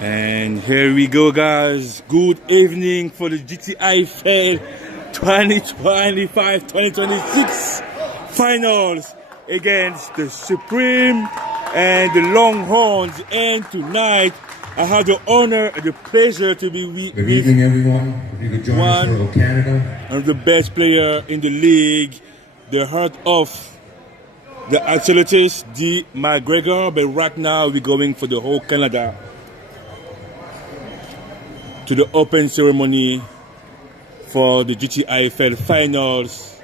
And here we go, guys. Good evening for the GTIFL 2025-2026 finals against the Supreme and the Longhorns. And tonight, I have the honor and the pleasure to be with Good evening, everyone. If you could join us for Canada. One of the best player in the league, the heart of the athletes, D. McGregor. But right now, we're going for the whole Canada to the open ceremony for the GTIFL finals,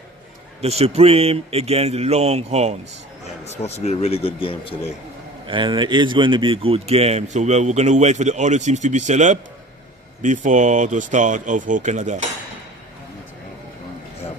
the Supreme against the Longhorns. Yeah, it's supposed to be a really good game today. And it's going to be a good game. So we're going to wait for the other teams to be set up before the start of whole Canada. Yeah.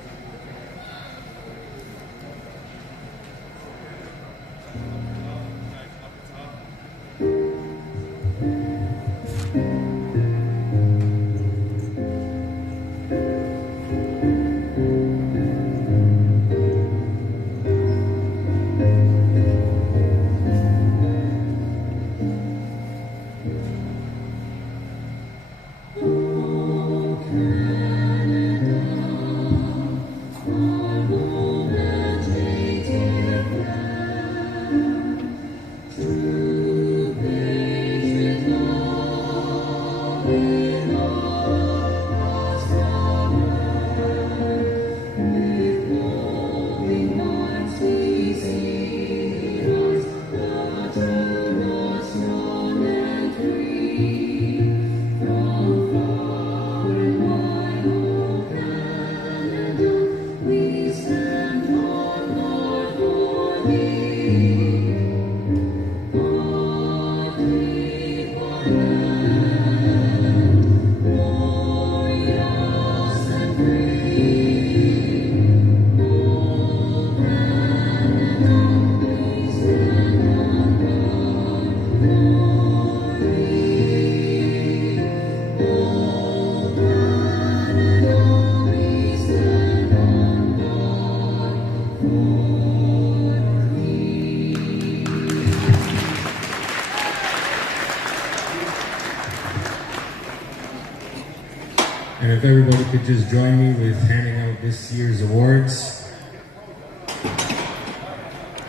And if everybody could just join me with handing out this year's awards.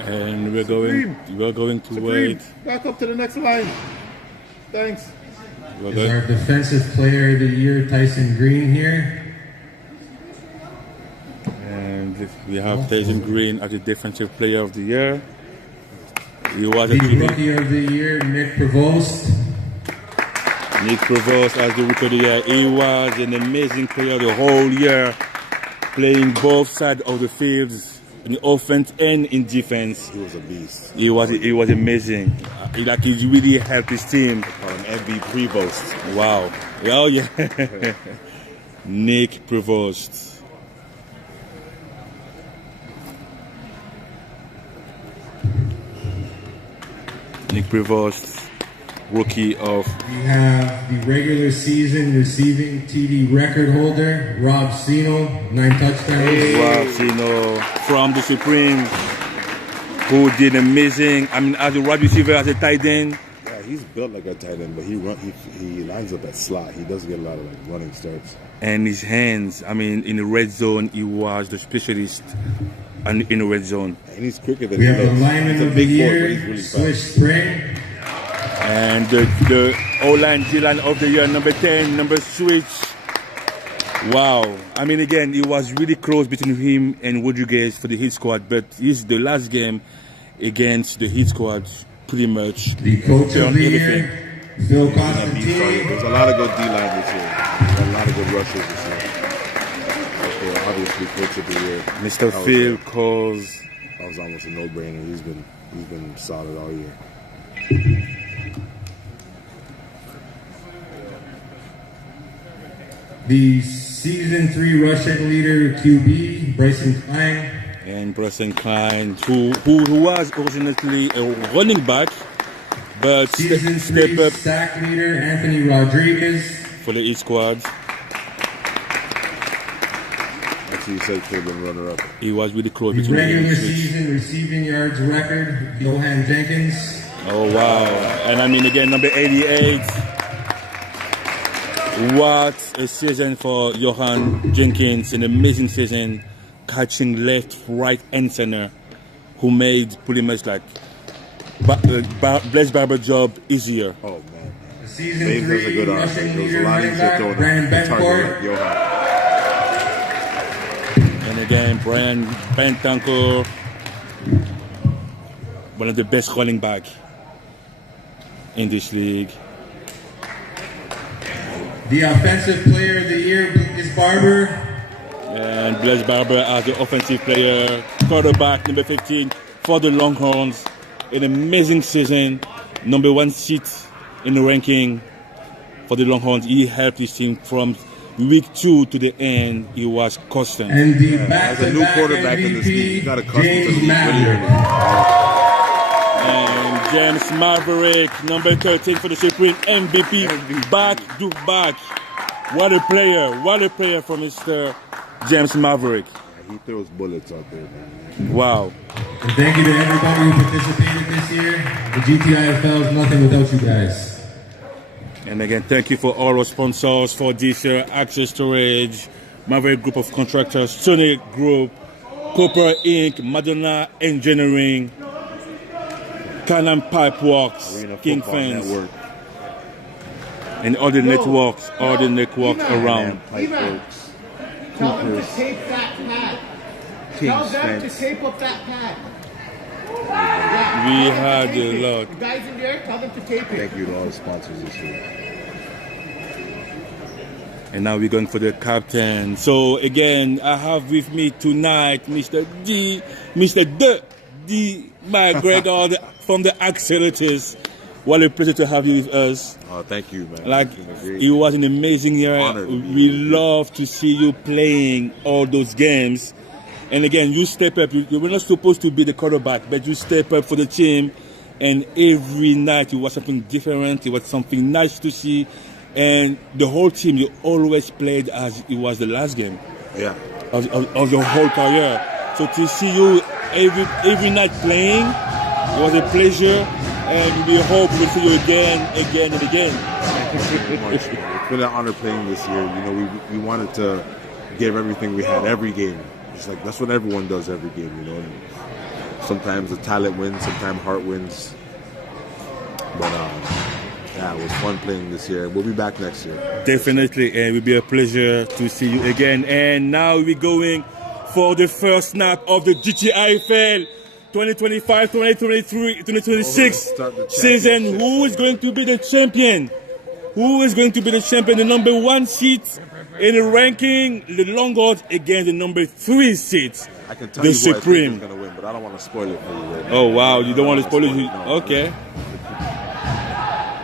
And we're going to wait. Back up to the next line. Thanks. Is our defensive player of the year, Tyson Green, here. And we have Tyson Green as the defensive player of the year. He was the rookie of the year, Nick Provost. Nick Provost as the rookie of the year. He was an amazing player the whole year, playing both sides of the fields, in offense and in defense. He was a beast. He was amazing. He really helped his team. An MVP Provost. Wow. Oh yeah. Nick Provost. Nick Provost, rookie of. We have the regular season receiving TD record holder, Rob Sino, 9 touchdowns. Rob Sino from the Supreme, who did amazing. I mean, as a wide receiver, as a tight end. Yeah, he's built like a tight end, but he lines up at slot. He doesn't get a lot of running starts. And his hands, I mean, in the red zone, he was the specialist in the red zone. And he's quicker than we he have looks. the lineman of the year, really Swish Spring. And the O-line, D-line of the year, number 10, number Switch. Wow. I mean, again, it was really close between him and Rodriguez for the hit squad, but it's the last game against the hit squad, pretty much. The coach of the year, Phil Constantine. There's a lot of good D-line this year. A lot of good rushers this year. Okay, obviously, coach of the year. Mr. Phil calls. That was almost a no-brainer. He's been solid all year. The season 3 rushing leader, QB, Bryson Klein. And Bryson Klein, who was originally a running back, but season step 3 up sack leader, Anthony Rodriguez. For the East squad. Actually, you said could have been runner-up. He was really close. The regular season receiving yards record, Johan Jenkins. Oh, wow. And I mean, again, number 88. What a season for Johan Jenkins, an amazing season, catching left, right, and center, who made pretty much like Blaise Barber's job easier. Oh man, Season James has a 3 good arm. rushing It was leader a lot running easier back, throwing Brandon the target Bencourt. like Johan. And again, Brian Bentancur, one of the best running back in this league. The offensive player of the year is Barber. And Blaise Barber as the offensive player, quarterback number 15 for the Longhorns. An amazing season, number 1 seat in the ranking for the Longhorns. He helped his team from week 2 to the end. He was constant. And the As a new back-to-back quarterback in this league, you MVP, got to custom to James the league. Madden. And James Maverick, number 13 for the Supreme MVP, back to back. What a player from Mr. James Maverick. Yeah, he throws bullets out there, man. Wow. And thank you to everybody who participated this year. The GTIFL is nothing without you guys. And again, thank you for all our sponsors for this year: Access Storage, Maverick Group of Contractors, Sonic Group, Copper Inc., Madonna Engineering, Canon Pipe Works, Arena King Football Fans, Network, and all the networks around. Pipe Works, Tell them to Coopers, tape that pad. Tell King's them to Fence. tape up that pad. We had a lot. The guys in there, tell them to tape it. Thank you to all the sponsors this year. And now we're going for the captain. So again, I have with me tonight Mr. D, McGregor from the Accelerators. What a pleasure to have you with us. Oh, thank you, man. Like, It's been a great- it was an amazing year. Honor to be We here. love to see you playing all those games. And again, you step up. You were not supposed to be the quarterback, but you step up for the team. And every night it was something different. It was something nice to see. And the whole team, you always played as it was the last game Yeah. of your whole career. So to see you every night playing, it was a pleasure. And we hope we'll see you again and again. It's been an honor playing this year. You know, we wanted to give everything we had every game. It's like that's what everyone does every game, you know. And sometimes the talent wins, sometimes heart wins. But yeah, it was fun playing this year. We'll be back next year. Definitely, and it will be a pleasure to see you again. And now we're going for the first snap of the GTIFL 2025, 2023, 2026 Start the season. championship. Who is going to be the champion? Who is going to be the champion? The number 1 seat in the ranking, the Longhorns against the number 3 seat, I can tell the you who I think Supreme. is going to win, but I don't want to spoil it for you right now. Oh wow, you don't want to spoil it? No, Okay.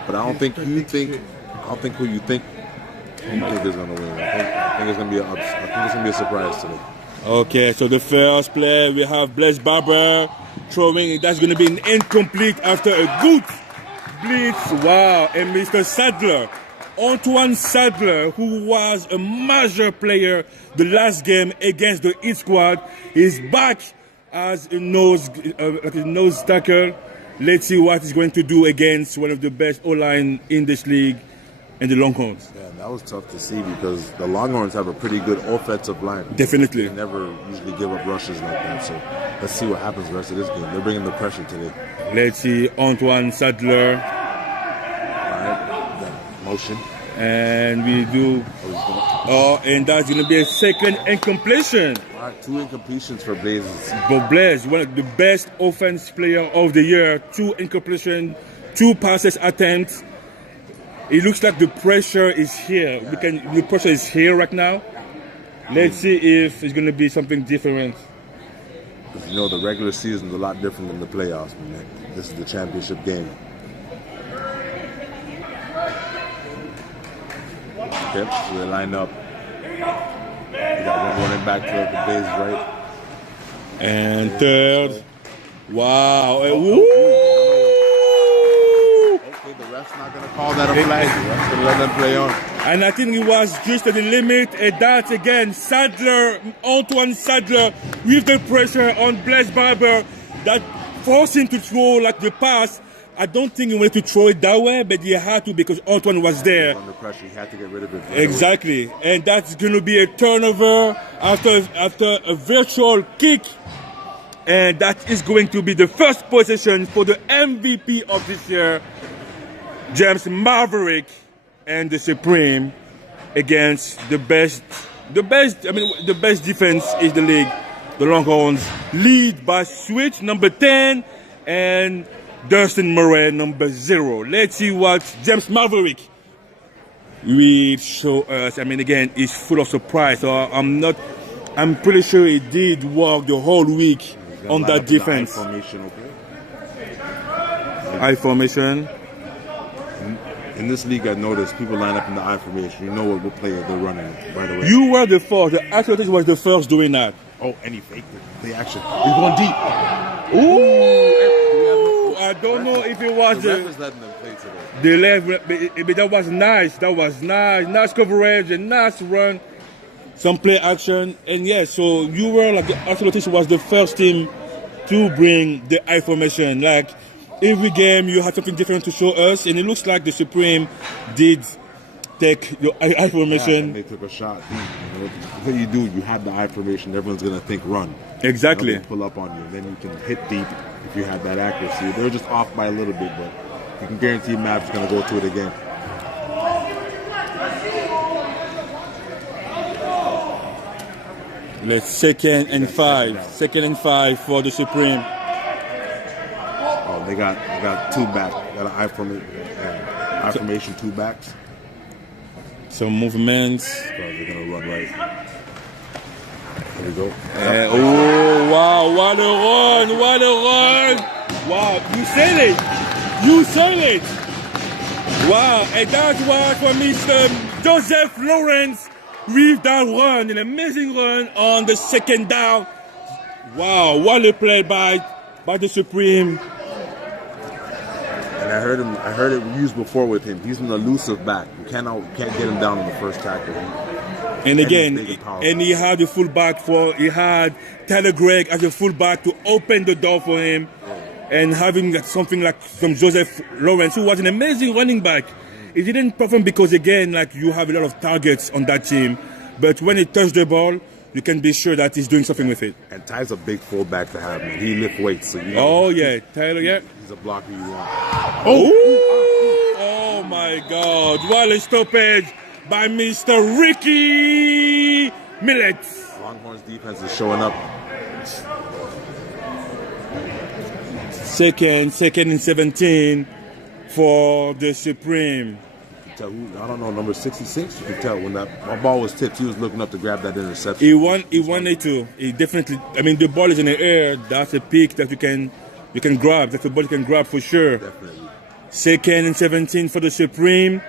But I don't think you think. I don't think who you think is going to win. I think it's going to be a surprise today. Okay, so the first player we have Blaise Barber throwing. That's going to be an incomplete after a good blitz. Wow, and Mr. Sadler, Antoine Sadler, who was a major player the last game against the Heat squad, is back as a nose tackle. Let's see what he's going to do against one of the best O-line in this league and the Longhorns. Yeah, that was tough to see because the Longhorns have a pretty good offensive line. Definitely. They never usually give up rushes like that. So let's see what happens the rest of this game. They're bringing the pressure today. Let's see Antoine Sadler, All right, that motion. and we do. Oh, and that's going to be a second incompletion. All right, 2 incompletions for Blaise. But Blaise, one of the best offense player of the year, 2 incompletion, 2 passes attempts. It looks like the pressure is here. The pressure is here right now. Let's see if it's going to be something different. You know, the regular season is a lot different than the playoffs, man. This is the championship game. Okay, so they line up. We got one running back to the base right. And third. Wow. Woo! Okay, the ref's not going to call that a flag. The ref's going to let them play on. And I think it was just at the limit. And that's again Sadler, Antoine Sadler, with the pressure on Blaise Barber that forced him to throw like the pass. I don't think he wanted to throw it that way, but he had to because Antoine was there. Under pressure, he had to get rid of it. Exactly, and that's going to be a turnover after a virtual kick, and that is going to be the first possession for the MVP of this year, James Maverick, and the Supreme against the best. The best defense is the league. The Longhorns lead by switch number 10 and Dustin Murray number 0. Let's see what James Maverick will show us. I mean, again, he's full of surprise. So I'm pretty sure he did work the whole week on that defense. I formation. In this league, I noticed people line up in the I formation. You know what player they're running, by the way. You were the first. The Athletics was the first doing that. Oh, and he faked it. The action. He's going deep. Ooh! I don't know if it was the ref is letting them play today. The left, but that was nice. That was nice. Nice coverage and nice run. Some play action. And yes, so you were like the Athletics was the first team to bring the I formation. Like, every game you had something different to show us, and it looks like the Supreme did take the I formation. Yeah, and they took a shot. What you do, you have the I formation, everyone's going to think run. Exactly. Pull up on you, and then you can hit deep if you have that accuracy. They're just off by a little bit, but you can guarantee Mav's going to go to it again. Let's second and five for the Supreme. Oh, they got two backs. Got an I formation, two backs. Some movements. So they're gonna run right. There we go. Oh wow! What a run! What a run! Wow! You said it! Wow! And that was for Mr. Joseph Lawrence with that run, an amazing run on the second down. Wow! What a play by the Supreme. And I heard it used before with him. He's an elusive back. You can't get him down in the first tackle. And again, and he had the fullback he had Tyler Gregg as a fullback to open the door for him, and having something like from Joseph Lawrence, who was an amazing running back. It didn't perform because again, like you have a lot of targets on that team, but when he touched the ball, you can be sure that he's doing something with it. And Ty's a big fullback to have, man. He lift weights, so you know. Oh yeah, Tyler, yeah. He's a blocker you want. Oh my God! What a stoppage by Mr. Ricky Millet. Longhorns defense is showing up. Second and 17 for the Supreme. I don't know, number 66. You can tell when that ball was tipped, he was looking up to grab that interception. He wanted to. He definitely. I mean, the ball is in the air. That's a pick that you can grab. That's a ball you can grab for sure. Definitely. Second and 17 for the Supreme.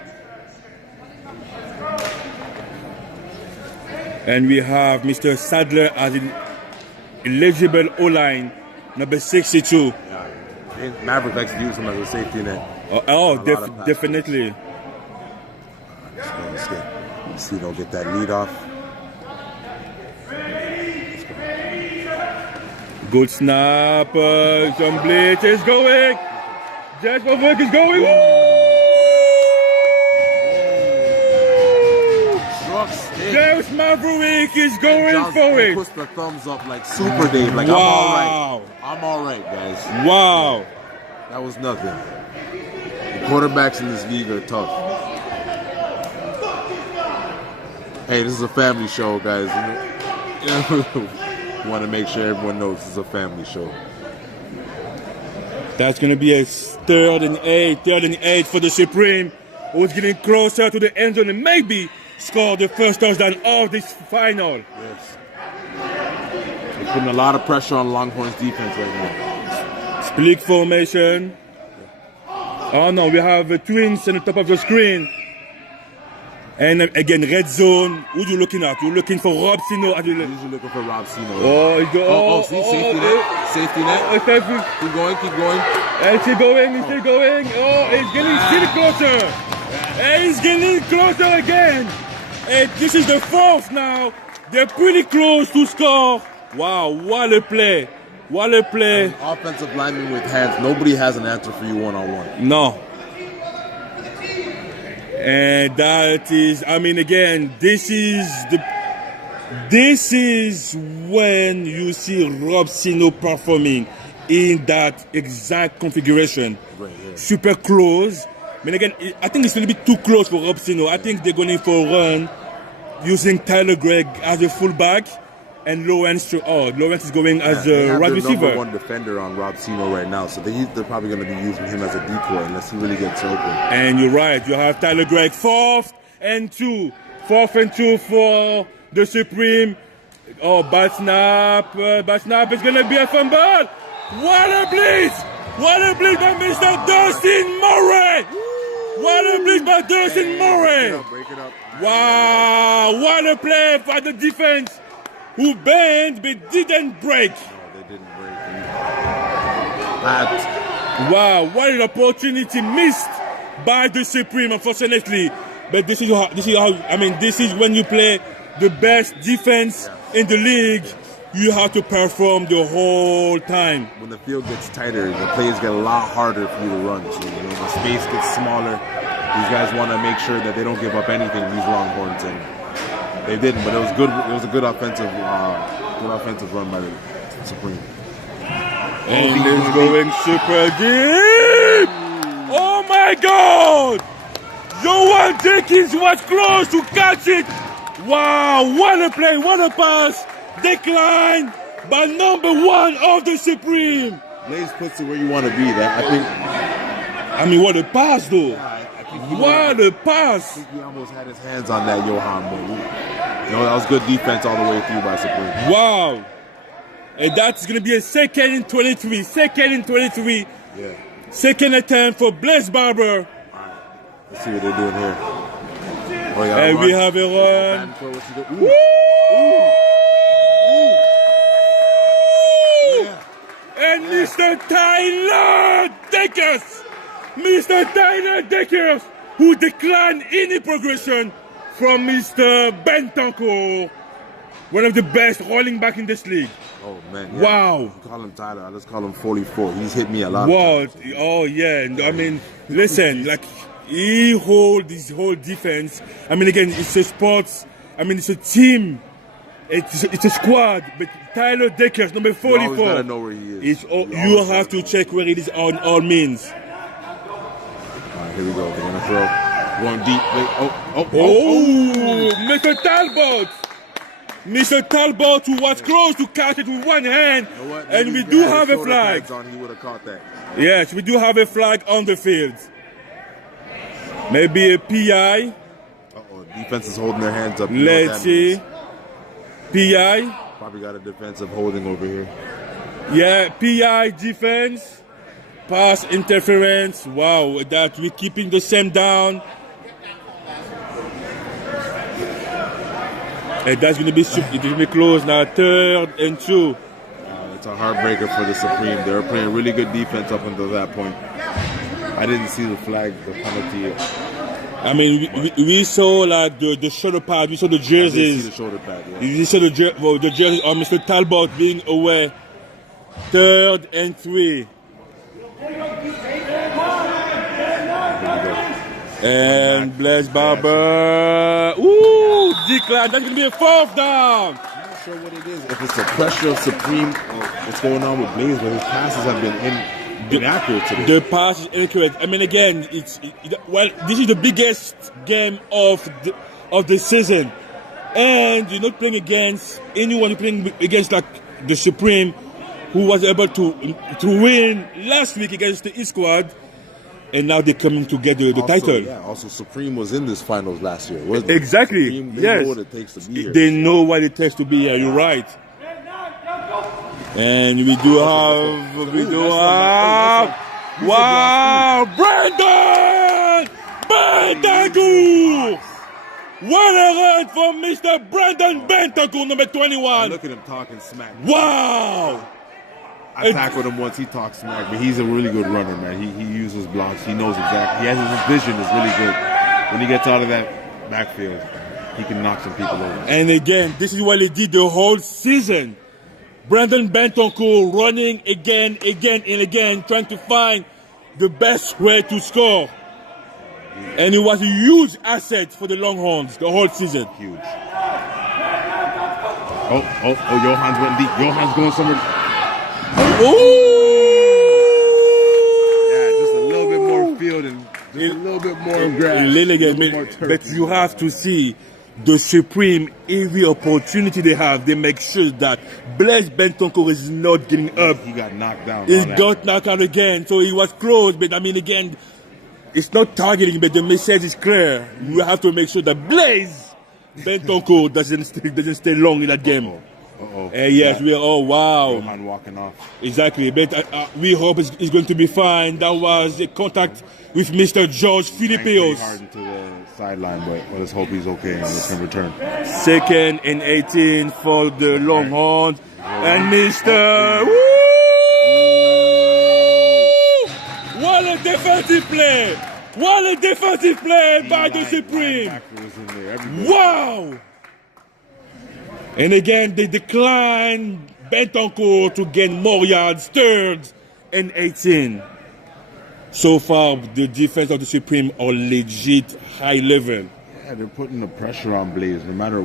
And we have Mr. Sadler as an eligible O-line, number 62. Yeah. Maverick likes to use him as a safety net. Definitely. Let's see, don't get that lead off. Good snap. John Blitz is going. James Maverick is going. James Maverick is going for it. He puts the thumbs up like Super Dave. Like, wow. I'm all right, guys. Wow. That was nothing. The quarterbacks in this league are tough. Hey, this is a family show, guys. We want to make sure everyone knows this is a family show. That's going to be a third and eight for the Supreme, who's getting closer to the end zone and maybe score the first touchdown of this final. Yes. They're putting a lot of pressure on Longhorns defense right now. Split formation. Oh no, we have twins on the top of the screen. And again, red zone. Who are you looking at? You're looking for Rob Sino. I'm usually looking for Rob Sino. See, safety net. Safety net. Keep going. And he's still going. Oh, he's getting still closer. And he's getting closer again. And this is the fourth now. They're pretty close to score. Wow, what a play What a play. Offensive lineman with hands. Nobody has an answer for you one-on-one. No. And that is, I mean, again, this is when you see Rob Sino performing in that exact configuration. Right here. Super close. I mean, again, I think it's a little bit too close for Rob Sino. I think they're going for a run using Tyler Gregg as a fullback and Lawrence is going as a wide receiver. Number one defender on Rob Sino right now, so they're probably going to be using him as a decoy unless he really gets open. And you're right. You have Tyler Gregg, 4th and 2 for the Supreme. Oh, bad snap. Bad snap. It's going to be a fumble. What a blitz. What a blitz by Mr. Dustin Murray. What a blitz by Dustin Murray. Break it up. Wow. What a play by the defense who bent but didn't break. No, they didn't break. Wow, what an opportunity missed by the Supreme, unfortunately. But this is when you play the best defense in the league, you have to perform the whole time. When the field gets tighter, the plays get a lot harder for you to run. So, the space gets smaller. These guys want to make sure that they don't give up anything, these Longhorns, and they didn't. But it was good. It was a good offensive run by the Supreme. And it's going super deep. Oh my God! Johan Jenkins was close to catch it. Wow, what a play, what a pass. Decline by number 1 of the Supreme. Blaze puts it where you want to be. I mean, what a pass, though. What a pass. I think he almost had his hands on that Johan, but that was good defense all the way through by Supreme. Wow. And that's going to be a 2nd and 23. 2nd and 23. Yeah. Second attempt for Blaise Barber. All right. Let's see what they're doing here. Oh, yeah, and we have a run. Ooh. Ooh. And Mr. Tyler Deckers, who declined any progression from Mr. Bentancur, one of the best rolling back in this league. Oh man! Yeah. Wow! I call him Tyler. I just call him 44. He's hit me a lot. Wow! Oh yeah! I mean, listen, like he holds his whole defense. I mean, again, it's a sports. I mean, it's a team. It's a squad. But Tyler Deckers, number 44. You always gotta know where he is. You have to check where it is on all means. All right, here we go. They're gonna throw. Going deep. Mr. Talbot! Mr. Talbot, who was close to catch it with one hand, You know what? and Maybe we do if he have had a flag. pads on, he would have caught that. Yes, we do have a flag on the field. Maybe a PI. Defense is holding their hands up. Let's see. PI. Probably got a defensive holding over here. Yeah, PI defense. Pass interference. Wow, that we're keeping the same down. And that's going to be close now. 3rd and 2. It's a heartbreaker for the Supreme. They were playing really good defense up until that point. I didn't see the flag, the penalty. I mean, we saw like the shoulder pad, we saw the jerseys. See the shoulder pad, yeah. You saw the jersey of Mr. Talbot being away. 3rd and 3. And Blaise Barber. Ooh, decline. That's going to be a 4th down. I'm not sure what it is. If it's the pressure of Supreme, what's going on with Blaise, but his passes have been inaccurate today. The pass is incorrect. I mean, again, this is the biggest game of the season, and you're not playing against anyone. You're playing against like the Supreme, who was able to win last week against the East Squad, and now they're coming to get the title. Yeah. Also, Supreme was in this finals last year. Exactly. Supreme, they yes. know what it takes to be here. They know what it takes to be here. You're right. And we do have. Wow, Brandon Bentancur! What a run from Mr. Brandon Bentancur, number 21. And look at him talking smack. Wow! I tackled him once. He talks smack, but he's a really good runner, man. He uses blocks. He knows exactly. His vision is really good. When he gets out of that backfield, he can knock some people over. And again, this is what he did the whole season. Brandon Bentoncourt running again and again, trying to find the best way to score. And it was a huge asset for the Longhorns the whole season. Huge. Johans went deep. Johans going somewhere. Yeah, just a little bit more field and just a little bit more grass. But you have to see the Supreme, every opportunity they have, they make sure that Blaise Bentoncourt is not getting up. He got knocked down. He got knocked out again, so he was close. But I mean, again, it's not targeting, but the message is clear. You have to make sure that Blaise Bentoncourt doesn't stay long in that game. Yes, we are. Oh wow! Johan walking off. Exactly, but we hope it's going to be fine. That was a contact with Mr. George Filipeos. Hard into the sideline, but let's hope he's okay and he can return. 2nd and 18 for the Longhorns, and Mr. Woo! What a defensive play! What a defensive play by the Supreme! Wow! And again, they decline Bentoncourt to gain more yards, 3rd and 18. So far, the defense of the Supreme are legit high level. Yeah, they're putting the pressure on Blaise. No matter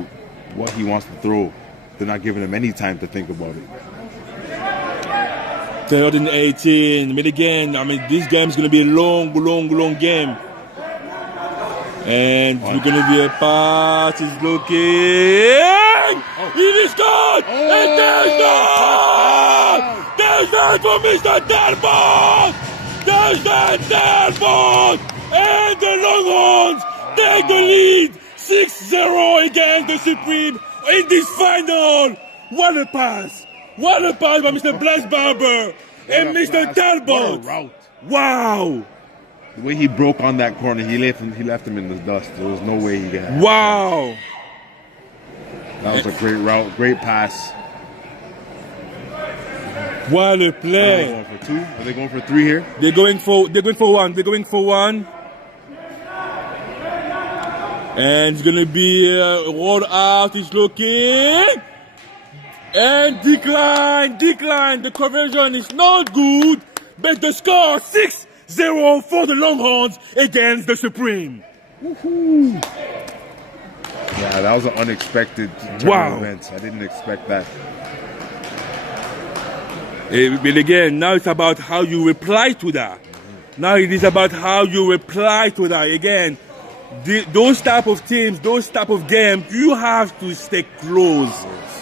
what he wants to throw, they're not giving him any time to think about it. 3rd and 18. But again, I mean, this game is going to be a long game. And we're going to be a pass. He's looking. It is good. And there's that. There's that for Mr. Talbot. There's that Talbot. And the Longhorns take the lead. 6-0 against the Supreme in this final. What a pass. What a pass by Mr. Blaise Barber and Mr. Talbot. What a route. Wow. The way he broke on that corner, he left him in the dust. There was no way he could have. Wow. That was a great route, great pass. What a play. Are they going for 2? Are they going for 3 here? They're going for one. And it's gonna be rolled out. He's looking. And decline. The conversion is not good. But the score 6-0 for the Longhorns against the Supreme. Woohoo! Yeah, that was an unexpected turn of events. I didn't expect that. But again, now it's about how you reply to that. Now it is about how you reply to that. Again, those type of teams, those type of games, you have to stay close.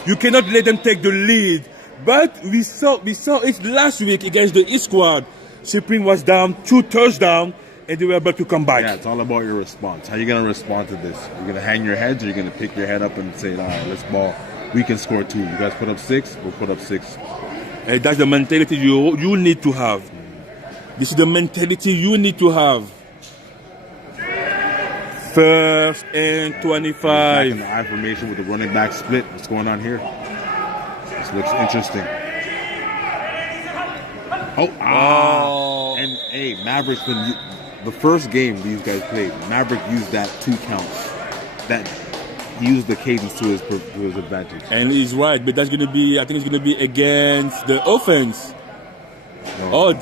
You cannot let them take the lead. But we saw it last week against the East Squad. Supreme was down 2 touchdowns, and they were able to come back. Yeah, it's all about your response. How are you going to respond to this? You're going to hang your heads, or you're going to pick your head up and say, all right, let's ball. We can score 2. You guys put up 6, we'll put up 6. And that's the mentality you need to have. This is the mentality you need to have. 1st and 25. Back in the I formation with the running back split. What's going on here? This looks interesting. And hey, Mavericks, when the first game these guys played, Maverick used that 2 counts. That used the cadence to his advantage. And he's right, but that's going to be, I think it's going to be against the offense.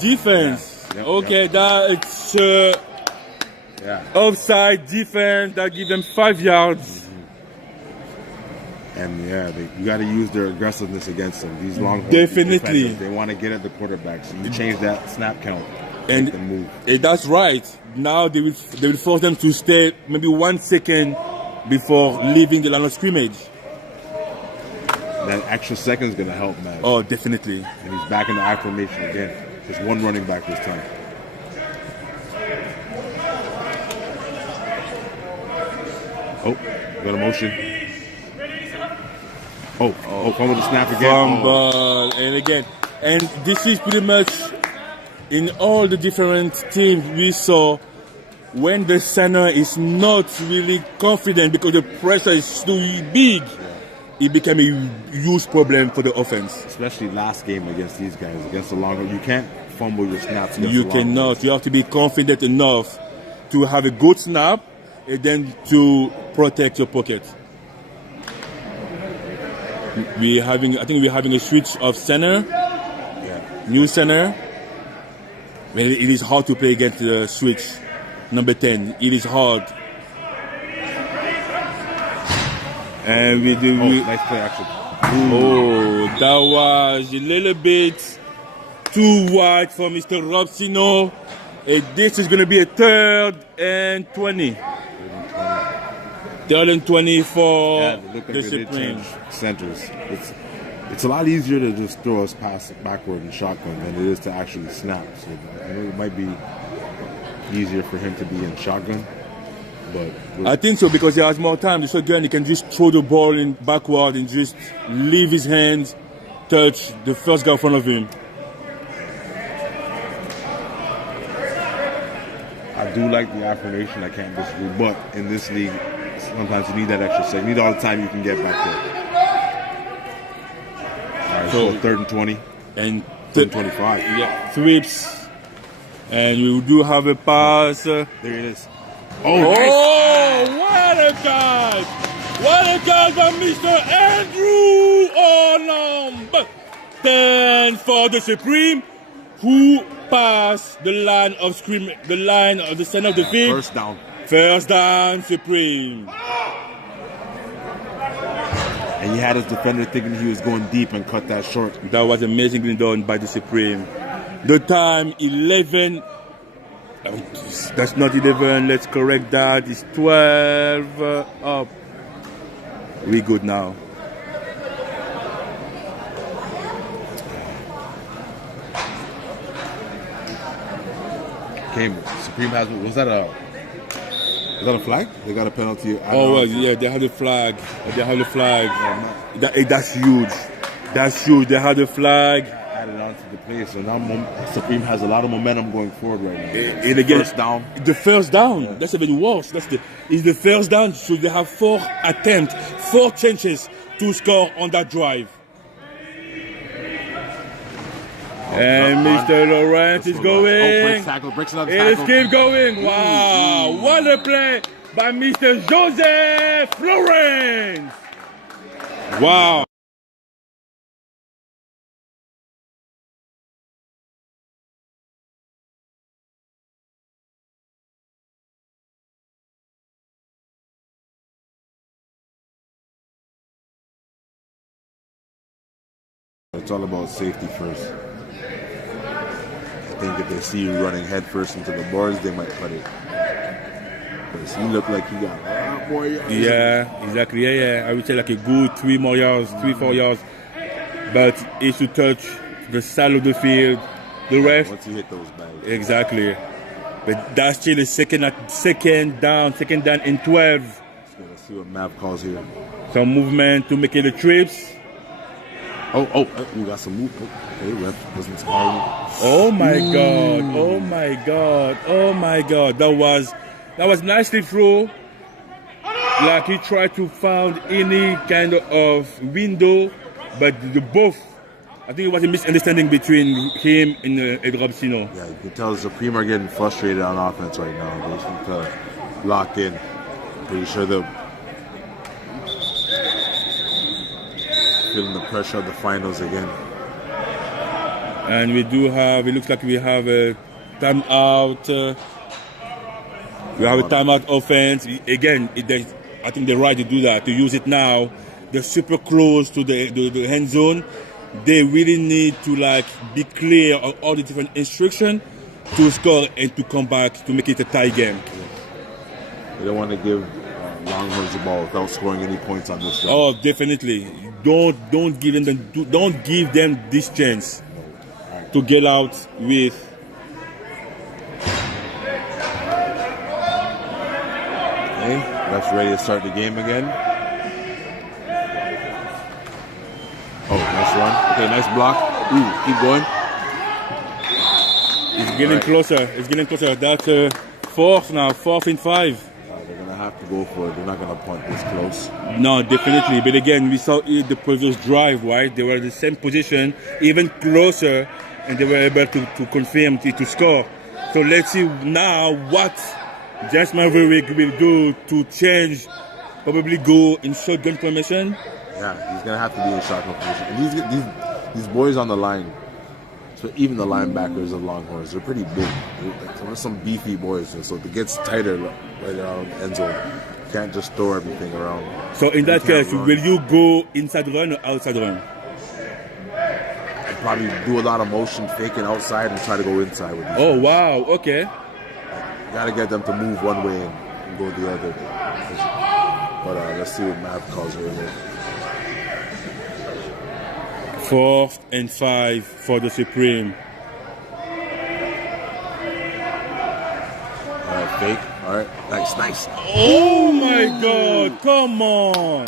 Defense. Yeah. Okay, that's offside defense. That gives them 5 yards. And you got to use their aggressiveness against them. These Longhorns, definitely, they want to get at the quarterback. So you change that snap count and move. That's right. Now they will force them to stay maybe 1 second before leaving the line of scrimmage. That extra second is going to help, man. Oh, definitely. And he's back in the I formation again. Just 1 running back this time. Got a motion. Fumble the snap again. Fumble, and this is pretty much in all the different teams we saw when the center is not really confident because the pressure is too big. It became a huge problem for the offense. Especially last game against these guys, against the Longhorns. You can't fumble your snaps. You cannot. You have to be confident enough to have a good snap and then to protect your pocket. I think we're having a switch of center, Yeah. new center. Well, it is hard to play against the switch, number 10. It is hard. And we do. Nice play action. Oh, that was a little bit too wide for Mr. Robsino. This is going to be a 3rd and 20. 3rd and 20 for Yeah, they look like the they did Supreme. change centers. It's a lot easier to just throw us pass backward in shotgun than it is to actually snap. So I know it might be easier for him to be in shotgun, but I think so because he has more time. The shotgun, he can just throw the ball in backward and just leave his hands touch the first guy in front of him. I do like the affirmation. I can't disagree, but in this league, sometimes you need that extra second. You need all the time you can get back there. All right, so 3rd and 20 And 3rd and 25. yeah, thrips. And we do have a pass. There it is. Oh, Nice. what a catch! What a catch by Mr. Andrew! Oh, number 10 for the Supreme, who passed the line of the center of the field. First down. First down, Supreme. And he had his defender thinking he was going deep and cut that short. That was amazingly done by the Supreme. The time 11. That's not 11. Let's correct that. It's 12 up. We good now. Came. Supreme has. Was that a flag? They got a penalty. Oh, well, yeah, they had a flag. They had a flag. That's huge. That's huge. They had a flag. Added on to the play, so now Supreme has a lot of momentum going forward right now. And again, First down. The first down. That's even worse. It's the first down. So they have 4 attempts, 4 chances to score on that drive. And Mr. Lawrence is going. Breaks tackle, breaks another It is tackle. keep going. Wow. What a play by Mr. Joseph Lawrence. Wow. It's all about safety first. I think if they see you running head first into the boards, they might cut it. Because you look like you got a lot more yards. Yeah, exactly. Yeah. I would say like a good 3 more yards, 3-4 yards. But it's to touch the side of the field. The rest, Once you hit those bags. exactly. But that's still a second down and 12. Let's see what Mav calls here. Some movement to make it a trips. We got some move. Okay, ref doesn't target. Oh my God! Oh my God! Oh my God! That was nicely thrown. Like he tried to find any kind of window, but I think it was a misunderstanding between him and Robsino. Yeah, you can tell the Supreme are getting frustrated on offense right now. They just need to lock in. Pretty sure they're feeling the pressure of the finals again. And we do have, it looks like we have a timeout. We have a timeout offense. Again, I think they're right to do that, to use it now. They're super close to the end zone. They really need to be clear on all the different instructions to score and to come back to make it a tie game. They don't want to give Longhorns the ball without scoring any points on this. Oh, definitely. Don't give them this chance to get out with. Okay, ref's ready to start the game again. Oh, nice run. Okay, nice block. Ooh, keep going. It's getting closer. It's getting closer. That's 4th now. 4th and 5. They're going to have to go for it. They're not going to punt this close. No, definitely. But again, we saw the previous drive, right? They were in the same position, even closer, and they were able to confirm to score. So let's see now what James Maverick will do to change, probably go in shotgun formation Yeah, he's gonna have to be in shotgun position. And these boys on the line, so even the linebackers of Longhorns, they're pretty big. They're some beefy boys, and so it gets tighter right around the end zone. You can't just throw everything around. So in that case, will you go inside run or outside run? I'd probably do a lot of motion, faking outside, and try to go inside with these. Oh wow, okay. You gotta get them to move one way and go the other. But let's see what Mav calls right here. 4th and 5 for the Supreme. All right, fake. All right, nice. Oh my God! Come on!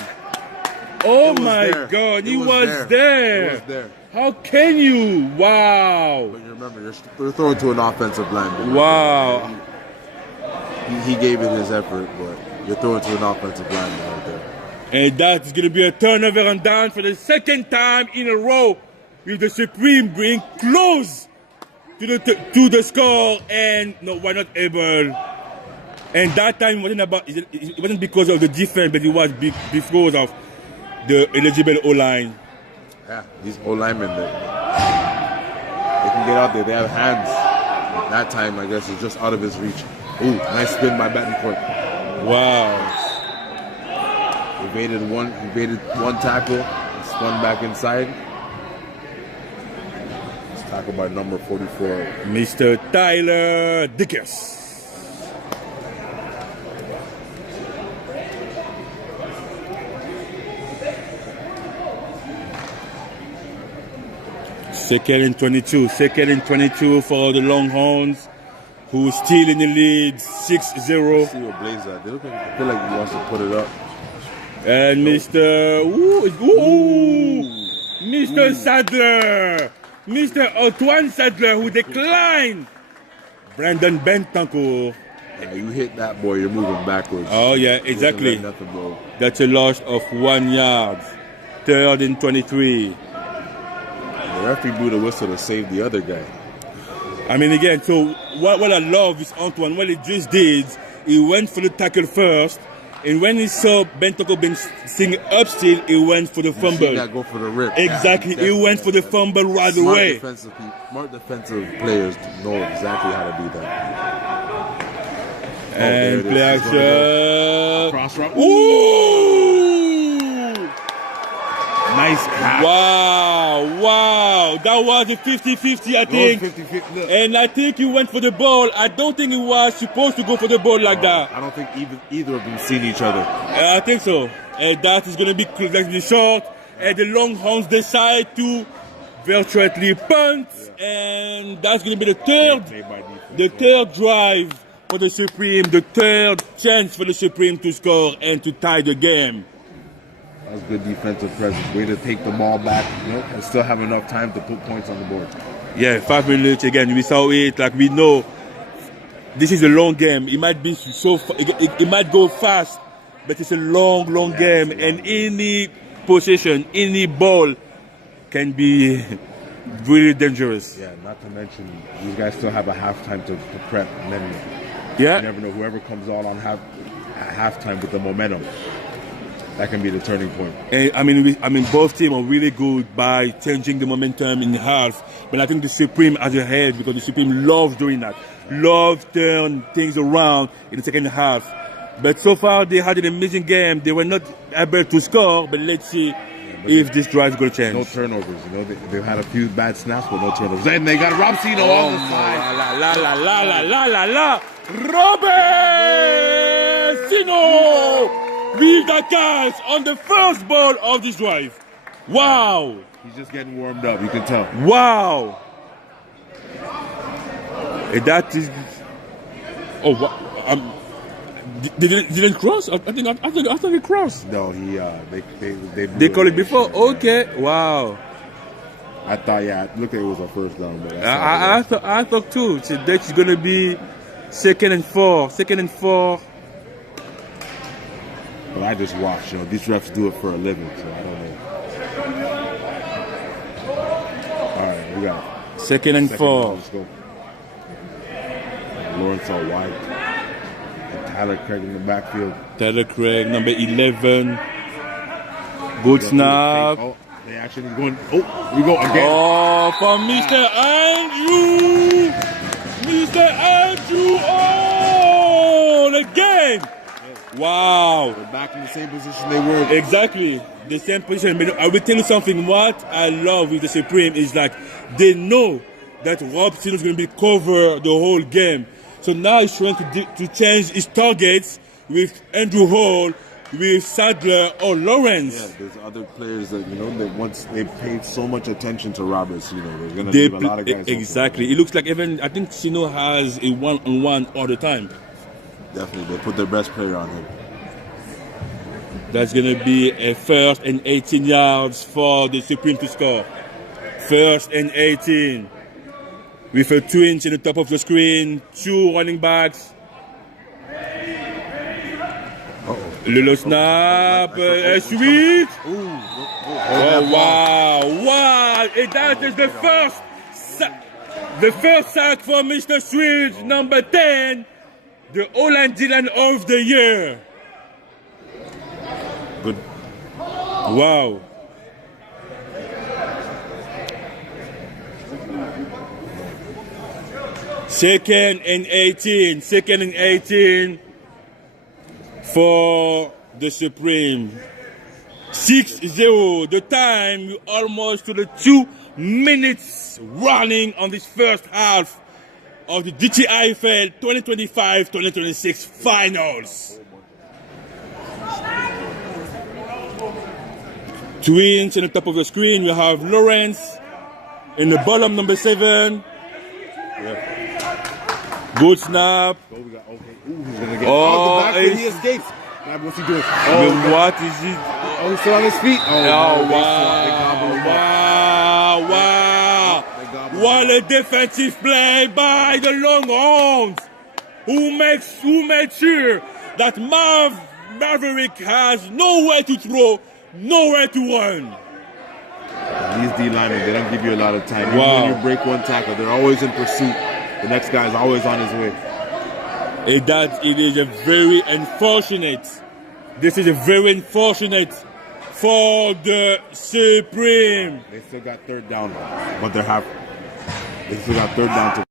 Oh my God! He was there. He was there. How can you? Wow! But you remember, you're throwing to an offensive lineman. Wow! He gave it his effort, but you're throwing to an offensive lineman right there. And that's going to be a turnover and down for the second time in a row, with the Supreme being close to the score, and no, we're not able. And that time it wasn't because of the defense, but it was because of the eligible O-line. Yeah, these O-linemen, they can get out there. They have hands. At that time, I guess, it's just out of his reach. Ooh, nice spin by Betancourt. Wow. Evaded one tackle, and spun back inside. It's tackled by number 44. Mr. Tyler Dickers. Second and 22 for the Longhorns, who's still in the lead, 6-0. See what Blaze at. They I feel like he wants to put it up. And Mr. Mr. Sadler, Mr. Antoine Sadler, who declined. Brandon Bentancur. Yeah, you hit that boy, you're moving backwards. Oh yeah, exactly. That's a loss of 1 yard. 3rd and 23. The referee blew the whistle to save the other guy. I mean, again, so what I love is Antoine, what he just did, he went for the tackle first, and when he saw Bentancur being sing up still, he went for the fumble. That go for the rip. Exactly, he went for the fumble right away. Smart defensive players know exactly how to do that. And play action. Cross route. Ooh! Nice catch. Wow. That was a 50-50, I think. 50-50. And I think he went for the ball. I don't think he was supposed to go for the ball like that. I don't think either of them seen each other. I think so. And that is going to be short. And the Longhorns decide to virtually punt. And that's going to be the third drive for the Supreme. The third chance for the Supreme to score and to tie the game. That was good defensive presence. Way to take the ball back, and still have enough time to put points on the board. Yeah, 5 minutes again. We saw it. Like we know, this is a long game. It might be it might go fast, but it's a long game. And any possession, any ball, can be really dangerous. Yeah, not to mention these guys still have a halftime to prep, and then you never know, whoever comes out on halftime with the momentum. That can be the turning point. And I mean, both teams are really good by changing the momentum in half. But I think the Supreme has a head, because the Supreme loves doing that. Love turn things around in the second half. But so far they had an amazing game. They were not able to score. But let's see if this drive is going to change. No turnovers. They've had a few bad snaps, but no turnovers. And they got Rob Sino on the side. Robert Sino! With the catch on the first ball of this drive. Wow. He's just getting warmed up, you can tell. Wow. And that is... Oh, didn't cross? I think he crossed. No, they called it before? Okay, wow. I thought, looked like it was a first down. But I thought too. So that's going to be 2nd and 4. But I just watch. These refs do it for a living, so I don't know. All right, we got 2nd and 4. Let's go. Lawrence all wide. And Tyler Craig in the backfield. Tyler Craig, number 11. Good snap. Oh, they actually going. Oh, we go again. Oh, from Mr. Andrew. Mr. Andrew. Oh, the game. Wow. They're back in the same position they were. Exactly. The same position. But I will tell you something. What I love with the Supreme is like they know that Rob Sino is going to be cover the whole game. So now he's trying to change his targets with Andrew Hall, with Sadler or Lawrence. Yeah, there's other players that, you know, that once they paid so much attention to Roberts, you know, they're going to leave a lot of guys open. Exactly. It looks like even, I think Sino has a one-on-one all the time. Definitely. They put their best player on him. That's going to be a 1st and 18 yards for the Supreme to score. 1st and 18. With a 2-inch in the top of the screen, 2 running backs. Little snap, sweet. Oh, wow, wow. And that is the first sack for Mr. Sweet, number 10, the All-Line Dylan of the year. Good. Wow. Second and 18 for the Supreme. 6-0. The time almost to the 2 minutes running on this first half of the GTIFL 2025-2026 finals. Twins in the top of the screen. We have Lawrence in the bottom, number 7. Yeah. Good snap. Oh, we got, okay. Ooh, he's going to get Oh, the back, and he escapes. What's he doing? Oh, what is he? Oh, he's still on his feet. Oh, no, wow. What a defensive play by the Longhorns, who made sure that Maverick has nowhere to throw, nowhere to run. These D linemen, they don't give you a lot of time. Even Wow. when you break one tackle, they're always in pursuit. The next guy is always on his way. It is a very unfortunate. This is a very unfortunate for the Supreme. They still got 3rd down, but they still got 3rd down to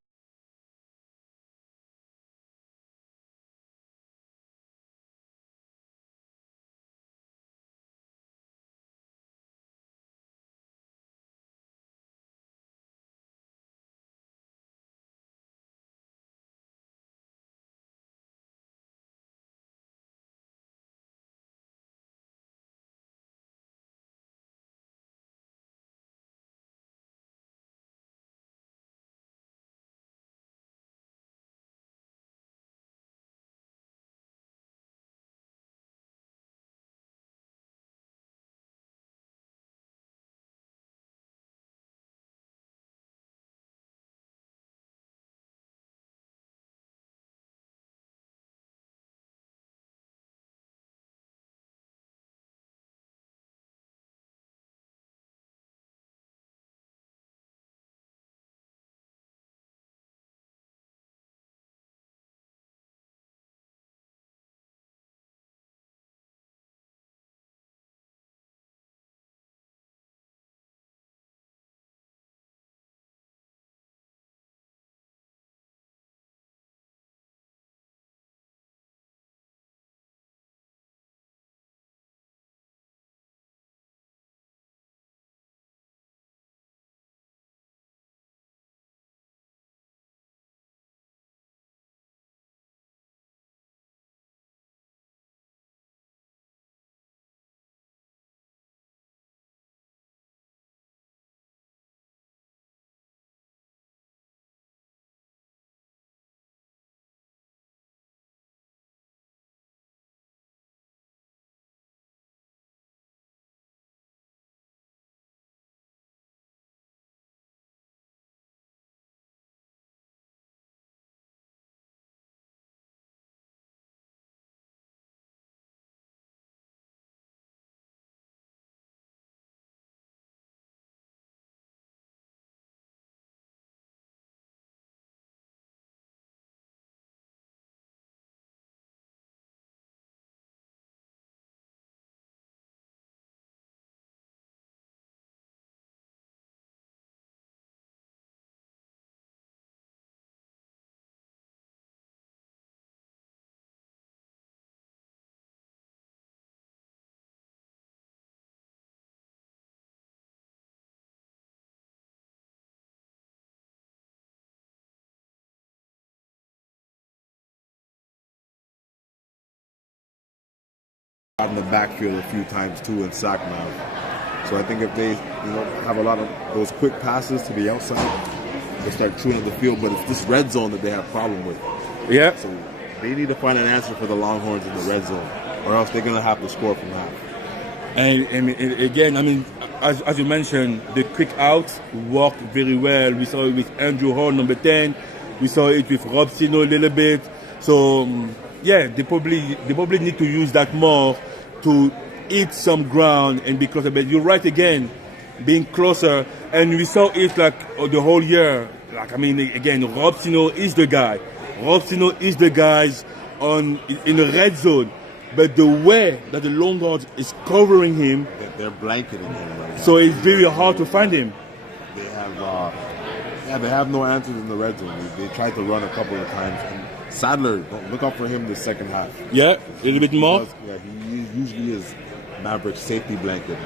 out in the backfield a few times too and sack now. So I think if they have a lot of those quick passes to the outside, they start chewing up the field. But it's this red zone that they have problem with. Yeah. So they need to find an answer for the Longhorns in the red zone, or else they're gonna have to score from half. And again, I mean, as you mentioned, the quick out worked very well. We saw it with Andrew Horn, number 10. We saw it with Rob Sino a little bit. So yeah, they probably need to use that more to eat some ground and be closer. But you're right again, being closer, and we saw it like the whole year. Like I mean, again, Rob Sino is the guy. Rob Sino is the guys in the red zone. But the way that the Longhorns is covering him, they're blanketing him right now. So it's very hard to find him. They have no answers in the red zone. They tried to run a couple of times. And Sadler, look out for him the second half. Yeah, a little bit more. He usually is Maverick's safety blanket.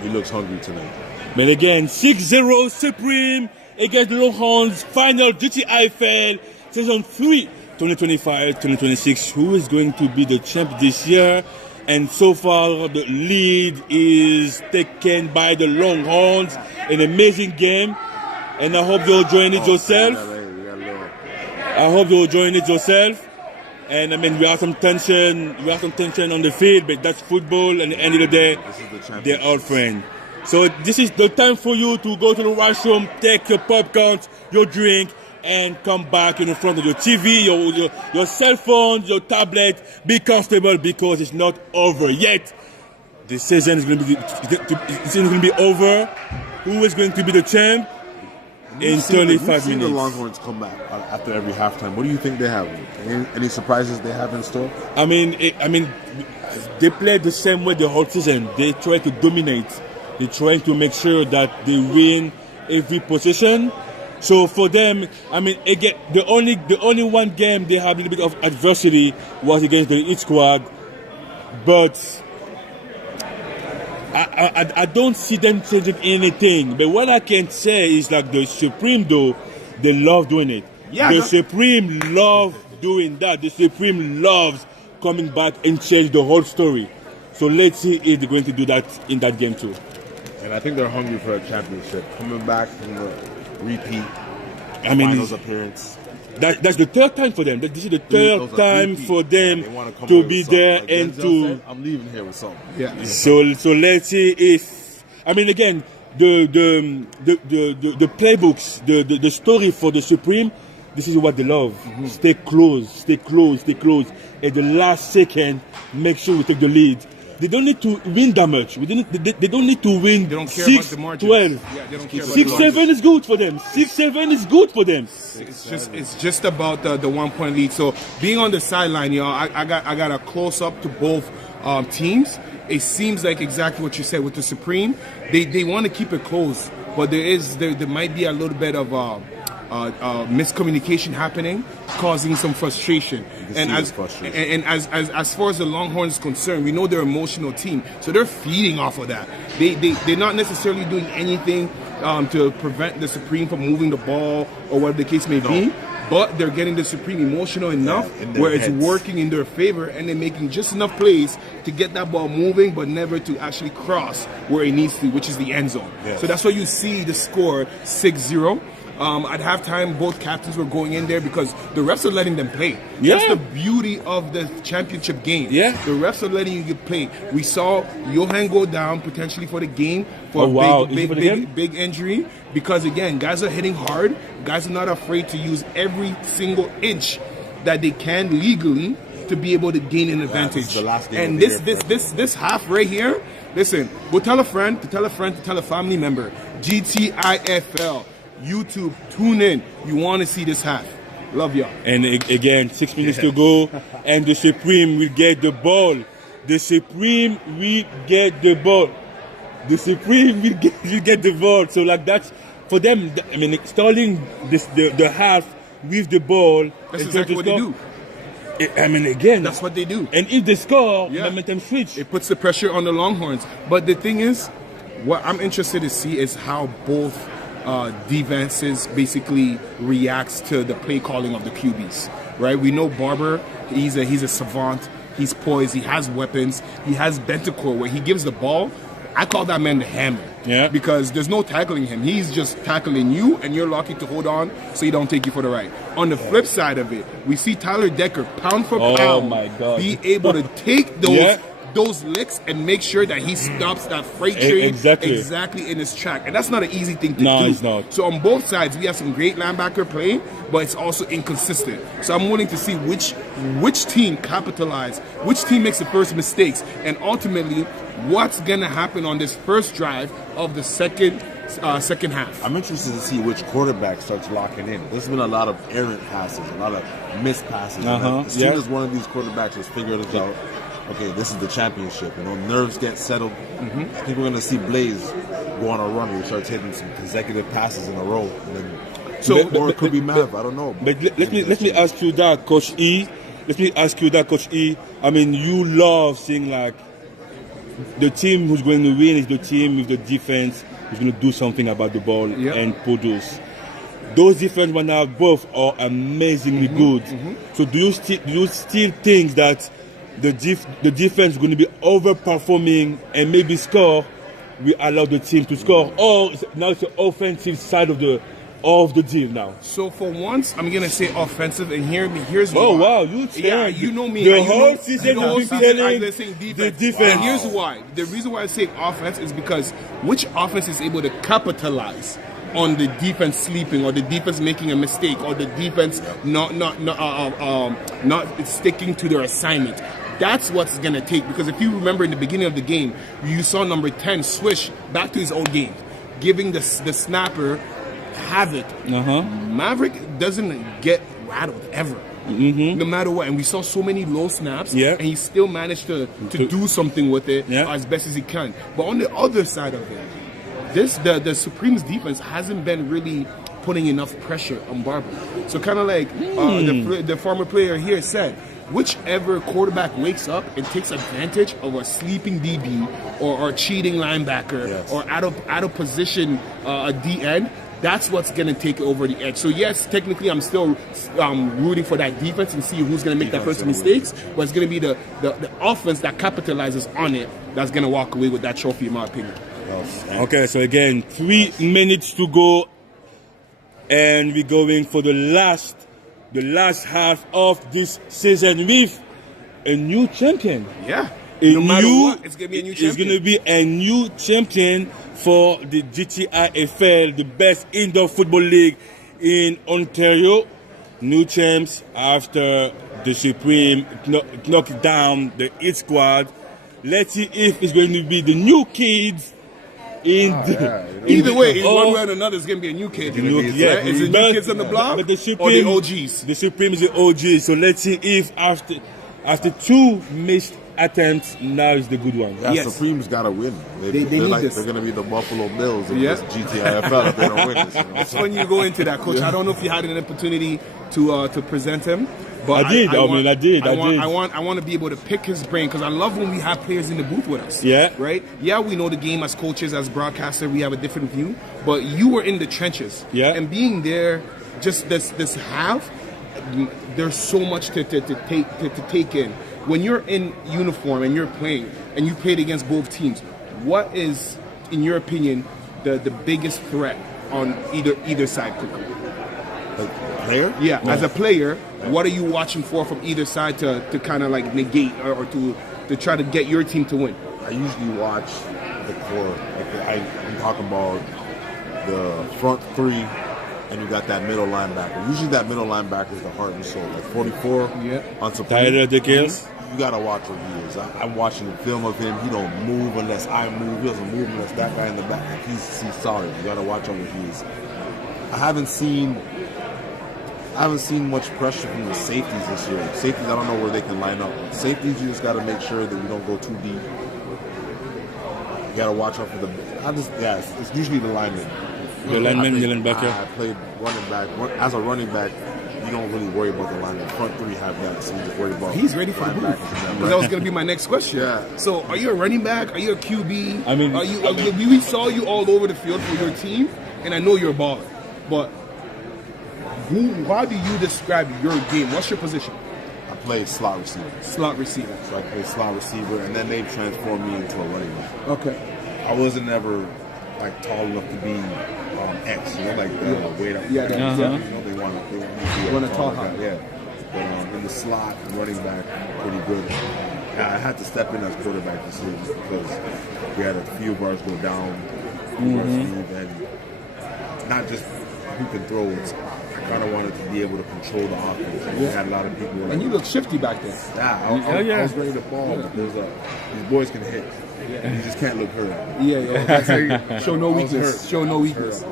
He looks hungry tonight. But again, 6-0 Supreme against the Longhorns, final GTIFL season 3. 2025-2026, who is going to be the champ this year? And so far, the lead is taken by the Longhorns. An amazing game, and I hope you're enjoying it yourself. I hope you're enjoying it yourself. And I mean, we have some tension. We have some tension on the field, but that's football. And at the end of the day, they're all friends. So this is the time for you to go to the washroom, take your popcorn, your drink, and come back in front of your TV, your cell phone, your tablet. Be comfortable because it's not over yet. The season is going to be over. Who is going to be the champ? In 35 minutes. The Longhorns come back after every halftime. What do you think they have? Any surprises they have in store? I mean, they play the same way the whole season. They try to dominate. They try to make sure that they win every possession. So for them, I mean, again, the only one game they have a little bit of adversity was against the Heat squad, but I don't see them changing anything. But what I can say is like the Supreme, though, they love doing it. Yeah, the Supreme love doing that. The Supreme loves coming back and change the whole story. So let's see if they're going to do that in that game too. And I think they're hungry for a championship. Coming back from the repeat finals appearance. That's the third time for them. This is the third time for them to be there like and to. I'm leaving here with something. Yeah. So let's see if I mean again the playbooks, the story for the Supreme. This is what they love. Mm-hmm. Stay close. At the last second, make sure we take the lead. They don't need to win that much. They don't need to win 6-12. Yeah, they don't care 6-7 is good for them. 6-7 is good for them. It's just about the 1 point lead. So being on the sideline, I got a close up to both teams. It seems like exactly what you said with the Supreme. They want to keep it close, but there might be a little bit of miscommunication happening, causing some frustration. And as far as the Longhorns is concerned, we know they're an emotional team, so they're feeding off of that. They're not necessarily doing anything to prevent the Supreme from moving the ball or whatever the case may be, but they're getting the Supreme emotional enough where it's working in their favor, and they're making just enough plays to get that ball moving, but never to actually cross where it needs to, which is the end zone. Yes. So that's why you see the score 6-0. At halftime, both captains were going in there because the refs are letting them play. Yeah. That's the beauty of the championship game. Yeah. The refs are letting you play. We saw Johan go down potentially for the game for a big injury because, again, guys are hitting hard. Guys are not afraid to use every single inch that they can legally to be able to gain an advantage. This is the last game and this half right here, listen, go tell a friend, to tell a family member. GTIFL. YouTube, tune in. You want to see this half. Love y'all. And again, 6 minutes to go, and the Supreme will get the ball. The Supreme will get the ball. The Supreme will get the ball. So like that's for them. I mean, starting the half with the ball. That's exactly what they do. I mean, again, that's what they do. And if they score, momentum switch. It puts the pressure on the Longhorns. But the thing is, what I'm interested to see is how both defenses basically reacts to the play calling of the QBs, right? We know Barber, he's a savant. He's poised. He has weapons. He has Bentacore where he gives the ball. I call that man the hammer. Yeah. Because there's no tackling him. He's just tackling you, and you're lucky to hold on so he don't take you for the ride. On the flip side of it, we see Tyler Decker, pound for pound, my God. be able to take those licks and make sure that he stops that freight train exactly in his track. And that's not an easy thing to do. No, it's not. So on both sides, we have some great linebacker play, but it's also inconsistent. So I'm willing to see which team capitalize, which team makes the first mistakes, and ultimately what's going to happen on this first drive of the second half. I'm interested to see which quarterback starts locking in. There's been a lot of errant passes, a lot of missed passes. As soon as one of these quarterbacks has figured it out, okay, this is the championship. Nerves get settled. I think we're going to see Blaze go on a run. He starts hitting some consecutive passes in a row. And then, or it could be Mav. I don't know. But let me ask you that, Coach E. I mean, you love seeing like the team who's going to win is the team with the defense who's going to do something about the ball and produce. Those defense right now both are amazingly good. So do you still think that the defense is going to be overperforming and maybe score? We allow the team to score, or now it's the offensive side of the deal now. So for once, I'm gonna say offensive, and here's why. Oh wow, you know me. The whole season I've been telling the defense. And here's why. The reason why I say offense is because which offense is able to capitalize on the defense sleeping, or the defense making a mistake, or the defense not sticking to their assignment. That's what's going to take, because if you remember in the beginning of the game, you saw number 10 swish back to his old game, giving the snapper havoc. Maverick doesn't get rattled ever, no matter what. And we saw so many low snaps, and he still managed to do something with it as best as he can. But on the other side of it, the Supremes defense hasn't been really putting enough pressure on Barber. So kind of like the former player here said, whichever quarterback wakes up and takes advantage of a sleeping DB or cheating linebacker or out of position DN, that's what's going to take over the edge. So yes, technically I'm still rooting for that defense and see who's going to make that first mistakes, but it's going to be the offense that capitalizes on it that's going to walk away with that trophy, in my opinion. Okay, so again, 3 minutes to go, and we're going for the last half of this season with a new champion. Yeah. No matter what, it's going to be a new champion. It's going to be a new champion for the GTIFL, the best indoor football league in Ontario. New champs after the Supreme knocked down the Hit Squad. Let's see if it's going to be the new kids. Either way, one way or another, it's going to be a new kid. Is it new kids on the block or the OGs? The Supreme is the OGs. So let's see if after 2 missed attempts, now is the good one. Supreme's got to win. They're going to be the Buffalo Bills in this GTIFL if they don't win this. It's when you go into that, Coach. I don't know if you had an opportunity to present him. But I did. I want to be able to pick his brain, because I love when we have players in the booth with us. Yeah. Right? Yeah, we know the game as coaches, as broadcaster, we have a different view. But you were in the trenches. Yeah. And being there, just this half, there's so much to take in. When you're in uniform and you're playing, and you played against both teams, what is, in your opinion, the biggest threat on either side quickly? Player? Yeah, as a player, what are you watching for from either side to kind of like negate or to try to get your team to win? I usually watch the core. I'm talking about the front three, and you got that middle linebacker. Usually that middle linebacker is the heart and soul. Like 44 on Supreme. Tyler Dickens. You got to watch what he is. I'm watching the film of him. He don't move unless I move. He doesn't move unless that guy in the back. He's solid. You got to watch on what he is. I haven't seen much pressure from the safeties this year. Safeties, I don't know where they can line up. Safeties, you just got to make sure that you don't go too deep. You got to watch out for it's usually the linemen. The linemen, Dylan Becker. I played running back. As a running back, you don't really worry about the linemen. Front three have that, so you just worry about. He's ready for the move. Because that was going to be my next question. Yeah. So, are you a running back? Are you a QB? I mean, we saw you all over the field for your team, and I know you're a baller, but how do you describe your game? What's your position? I play slot receiver. Slot receiver. So I play slot receiver, and then they transformed me into a running back. Okay. I wasn't ever like tall enough to be X, you know, like weight up. Yeah, You yeah. know, they want me to be Want a tall guy. guy. Yeah. But in the slot, running back, pretty good. I had to step in as quarterback this year just because we had a few of ours go down, and not just who can throw. I kind of wanted to be able to control the offense. And we had a lot of people. And you look shifty back there. I was ready to ball, but these boys can hit. And you just can't look hurt. Yeah. That's how show no I was weakness. hurt. Show no weakness.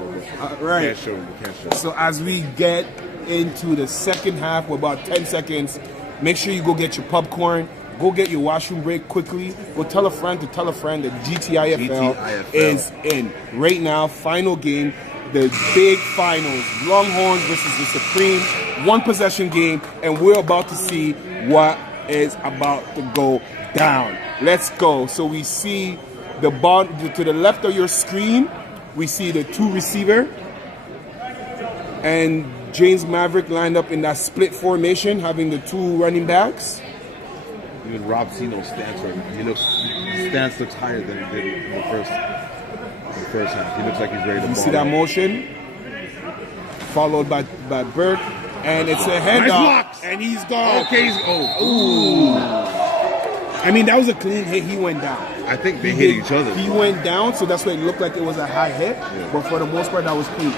Right. You can't show. So as we get into the second half, with about 10 seconds, make sure you go get your popcorn. Go get your washroom break quickly. Go tell a friend to tell a friend that GTIFL is in. Right now, final game, the big finals. Longhorns versus the Supreme. One possession game, and we're about to see what is about to go down. Let's go. So we see the ball to the left of your screen. We see the two receiver and James Maverick lined up in that split formation, having the two running backs. Even Rob Sino's stance right now. His stance looks higher than it did in the first half. He looks like he's ready to ball. You see that motion? Followed by Burke. And it's a handoff. Nice and he's gone. Okay, I mean, that was a clean hit. He went down. I think they hit each other. He went down, so that's why it looked like it was a high hit. Yeah. But for the most part, that was clean.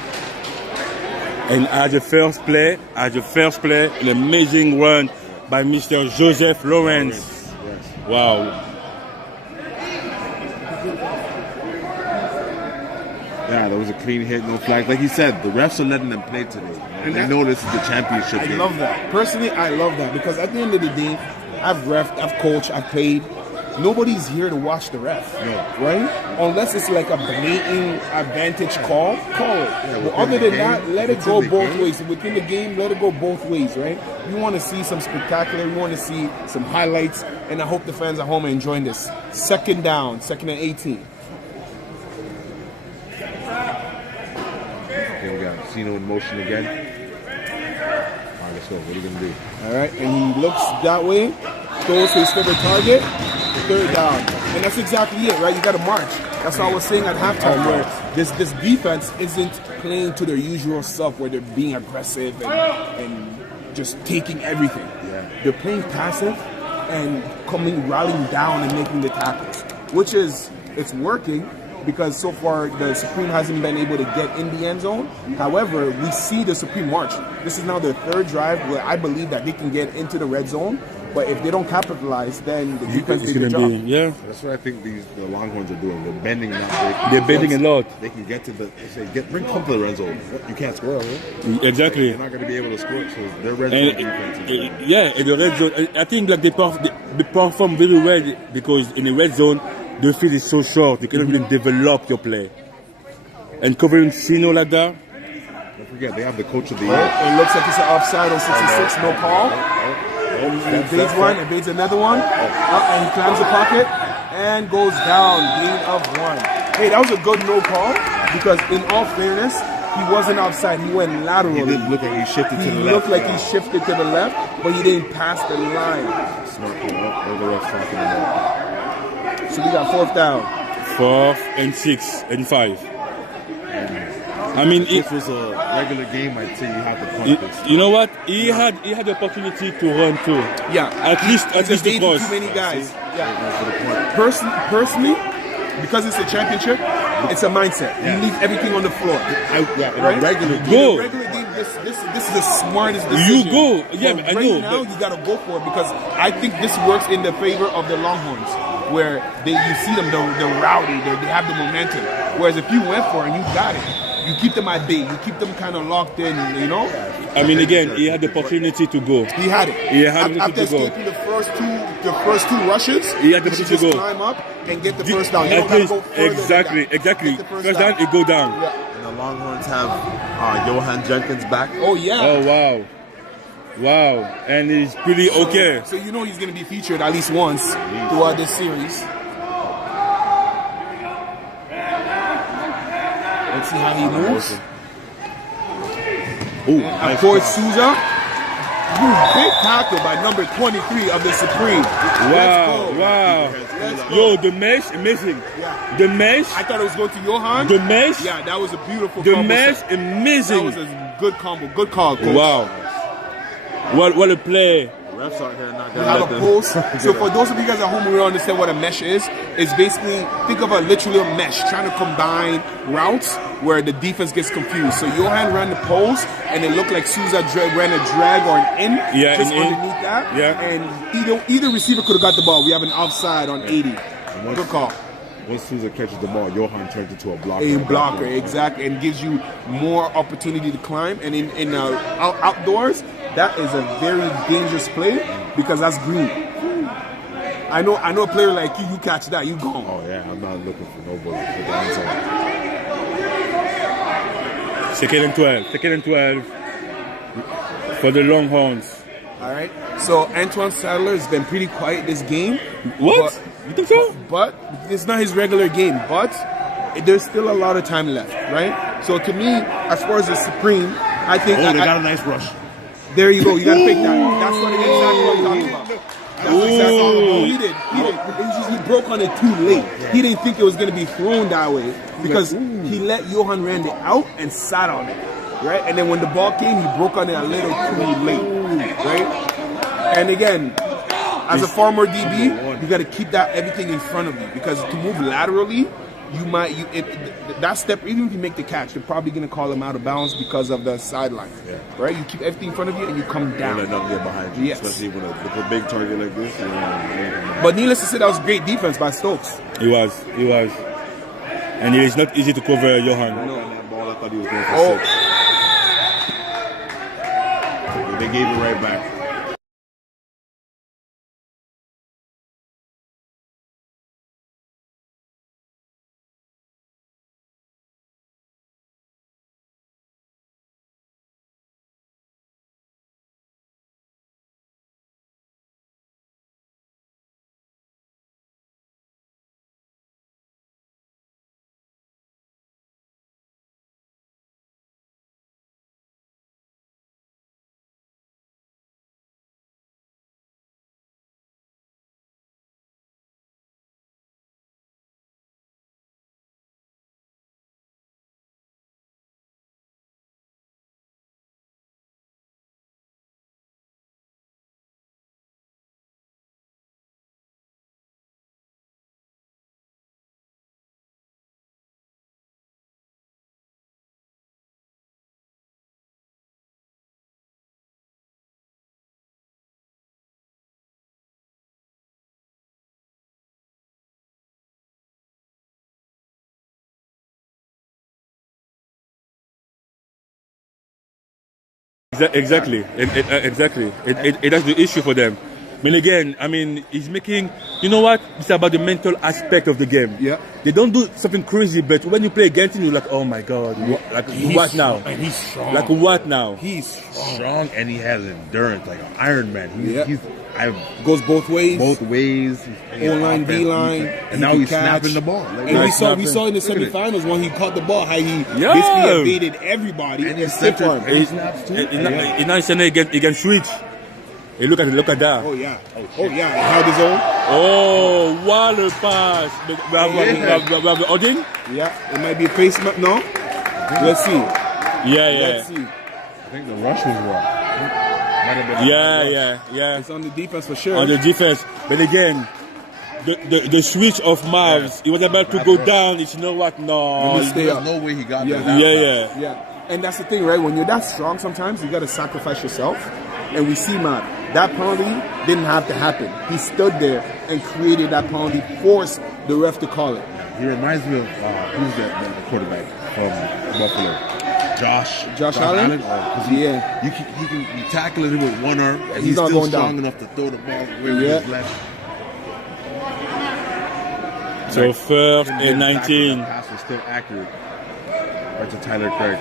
And at the first play, an amazing run by Mr. Joseph Lawrence. Yes. Wow. Yeah, that was a clean hit, no flag. Like he said, the refs are letting them play today. And they know this is the championship game. I love that. Personally, I love that because at the end of the day, I've refed, I've coached, I've played. Nobody's here to watch the ref, right? Unless it's like a blatant advantage call it. Yeah, but other than game, that, let it go both game. ways. Within the game, let it go both ways, right? You want to see some spectacular, you want to see some highlights, and I hope the fans at home are enjoying this. Second down, second and 18. Okay, we got Cino in motion again. All right, let's go. What are you going to do? All right, and he looks that way, goes to his favorite target. Third down, and that's exactly it, right? You got to march. That's what I was saying at halftime, where this defense isn't playing to their usual stuff, where they're being aggressive and just taking everything. Yeah. They're playing passive and rallying down and making the tackles, which is it's working because so far the Supreme hasn't been able to get in the end zone. However, we see the Supreme march. This is now their third drive where I believe that they can get into the red zone. But if they don't capitalize, then the defense did the job. Yeah. That's what I think the Longhorns are doing. They're bending now. They're bending a lot. They can get to the come to the red zone. You can't score, right? Exactly. They're not going to be able to score. So their red zone defense is in the red zone, I think like they perform very well because in the red zone, the field is so short, you cannot really develop your play. And covering Chino like that. Don't forget, they have the coach of the year. It looks like it's an offside on 66, no call. He evades one, evades another one, and he climbs the pocket and goes down, gain of one. Hey, that was a good no call because in all fairness, he wasn't outside. He went laterally. He didn't look like he shifted to the left. He looked like he shifted to the left, but he didn't pass the line. So we got fourth down. 4th and 6 and 5. I mean, if this was a regular game, I'd say you have to punt this. You know what? He had the opportunity to run too. Yeah, at least to cross. Too many guys. Yeah. Personally, because it's a championship, it's a mindset. You leave everything on the floor. Right? Regular game. Go. In a regular game, this is the smartest decision. You go. Yeah, but I right know. Now you gotta go for it because I think this works in the favor of the Longhorns, where you see them, they're rowdy, they have the momentum. Whereas if you went for it and you got it, you keep them at bay. You keep them kind of locked in, you know? I mean, again, he had the opportunity to go. He had it. He had the After opportunity to escaping the first two rushes, he had the opportunity to go. Climb up and get the first down. You don't gotta go further exactly. Than that. First down, it go down. Yeah. And the Longhorns have Johan Jenkins back. Oh, yeah. Oh, wow. And he's pretty okay. So you know he's going to be featured at least once throughout this series. Let's see how he moves. Nice Poised Souza. Big tackle by number 23 of the Supreme. Wow, wow. Yo, the mesh, amazing. Yeah. The mesh, I thought it was going to Johan. the mesh, Yeah, that was a beautiful the combo. mesh, That amazing. was a good combo. Good call, coach. Wow. What a play. Refs out here not We gonna have let a them. post. So for those of you guys at home who don't understand what a mesh is, it's basically, think of a literally a mesh, trying to combine routes where the defense gets confused. So Johan ran the post, and it looked like Souza ran a drag or an in, Yeah, just an in. underneath that. Yeah. And either receiver could have got the ball. We have an offside on 80. Good call. Once Souza catches the ball, Johan turns into a blocker. A blocker, exactly, and gives you more opportunity to climb. And in outdoors, that is a very dangerous play because that's green. I know a player like you catch that, you gone. Oh yeah, I'm not looking for nobody for the end zone. Second and 12. Second and 12 for the Longhorns. All right. So Antoine Sadler has been pretty quiet this game. What? You think so? But it's not his regular game. But there's still a lot of time left, right? So to me, as far as the Supreme, I think Oh, they got a nice rush. there you go. You gotta pick that. That's what exactly what I'm talking about. That's exactly what he did. He broke on it too late. He didn't think it was gonna be thrown that way because he let Johan Randy out and sat on it, right? And then when the ball came, he broke on it a little too late, right? And again, as a former DB, you got to keep that everything in front of you because to move laterally, that step, even if you make the catch, they're probably going to call him out of bounds because of the sideline, right? You keep everything in front of you and you come Don't down. let nothing get behind you, Yes. especially with a big target like this. But needless to say, that was great defense by Stokes. He was. And it is not easy to cover Johan. No, on that ball, I thought he was going for Oh. 6. They gave it right back. Exactly. Exactly. That's the issue for them. I mean, again, he's making, you know what? It's about the mental aspect of the game. Yeah. They don't do something crazy, but when you play against him, you're like, oh my God, what now? And he's strong. Like, what now? He's strong. Strong, and he has endurance like an Iron Man. He's Goes both ways. both ways. O-line, D-line. and now he he's can catch. snapping the ball. Like, And we Nice saw in the Look at it. semifinals when he caught the ball how he Yeah. basically evaded everybody And and he's stiff centered. arm. And he snaps too. He's not saying he can switch. Hey, look at that. Oh yeah. Oh yeah. And held his own. Oh, what a pass. We have the audience? Yeah. It might be a face mask. No. Let's see. Yeah. Let's see. I think the rush was wrong. Might have been Yeah. It's on the defense for sure. On the defense. But again, the switch of Mavs, he was about to go down. It's, you know what? No. Let me stay There's up. no way he got Yeah. there. Yeah. Yeah. And that's the thing, right? When you're that strong, sometimes you got to sacrifice yourself. And we see, man, that penalty didn't have to happen. He stood there and created that penalty, forced the ref to call it. He reminds me of who's the quarterback from Buffalo? Josh Allen? 'Cause Yeah. You can tackle it with one arm, and He's he's not still going strong down. enough to throw the ball with Yeah. his left. So first Didn't and get tackled. 19. That pass was still accurate. Right to Tyler Craig.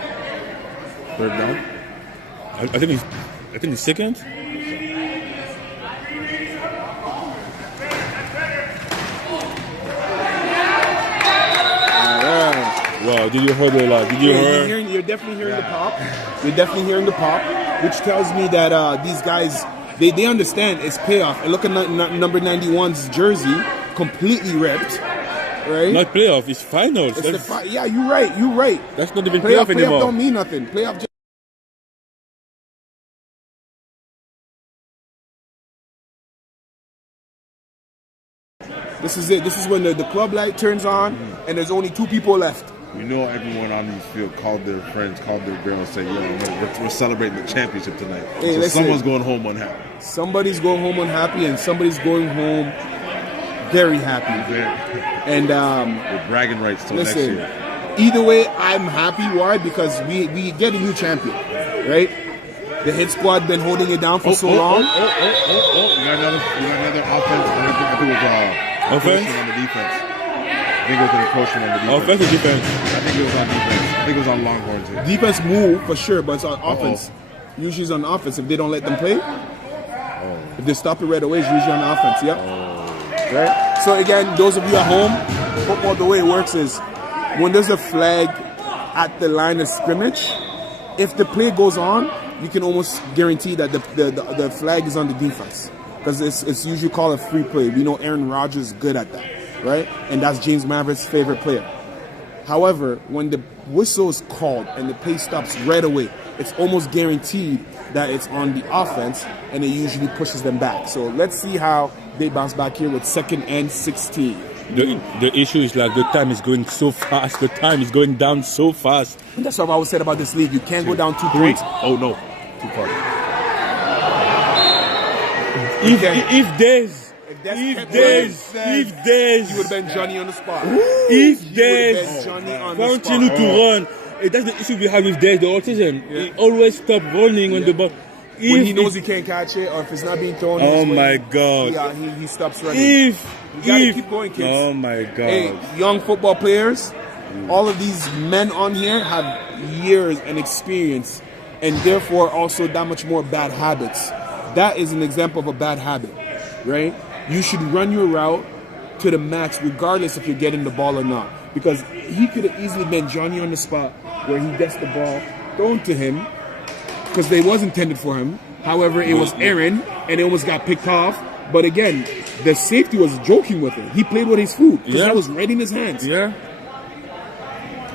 Third down. I think it's second. Wow, did you hear the lot? Did you hear? You're definitely hearing the pop. You're definitely hearing the pop. which tells me that these guys, they understand it's payoff. And look at number 91's jersey, completely ripped, right? Not playoff, it's finals. It's yeah, you're right. That's not even Playoff anymore. don't mean nothing. Playoff. This is it. This is when the club light turns on and there's only 2 people left. You know, everyone on this field called their friends, called their girls, say, "Yo, we're celebrating the championship tonight." Hey, so listen, someone's going home unhappy. Somebody's going home unhappy, and somebody's going home very happy. And We're bragging rights till next listen, year. either way, I'm happy. Why? Because we get a new champion, right? The hit squad been holding it down for so long. We got another offense. I think it was Offense? on the defense. I think it was an encroachment on the defense. Offense or defense? I think it was on defense. I think it was on Longhorns here. Defense move for sure, but it's on offense. Usually it's on offense if they don't let them play. If they stop it right away, it's usually on offense. Yep. Right. So again, those of you at home, football, the way it works is when there's a flag at the line of scrimmage, if the play goes on, you can almost guarantee that the flag is on the defense because it's usually called a free play. We know Aaron Rodgers is good at that, right? And that's James Maverick's favorite player. However, when the whistle is called and the play stops right away, it's almost guaranteed that it's on the offense, and it usually pushes them back. So let's see how they bounce back here with 2nd and 16. The issue is like the time is going so fast. The time is going down so fast. And that's what I always said about this league. You can't go down 2 3. points. Oh no, too far. If there's You would have been Johnny on the spot. if there's been Johnny on the continue spot. to run, that's the issue we have with the autism. He always stop running on the ball. When he If knows he can't catch it, or if it's not being thrown. Oh his way, my God. he stops running. If You gotta keep going, kids. Oh my God. Hey, young football players, all of these men on here have years and experience, and therefore also that much more bad habits. That is an example of a bad habit, right? You should run your route to the max regardless if you're getting the ball or not. Because he could have easily been Johnny on the spot where he gets the ball thrown to him because they was intended for him. However, it was Aaron and it almost got picked off. But again, the safety was joking with it. He played with his food because that was right in his hands. Yeah.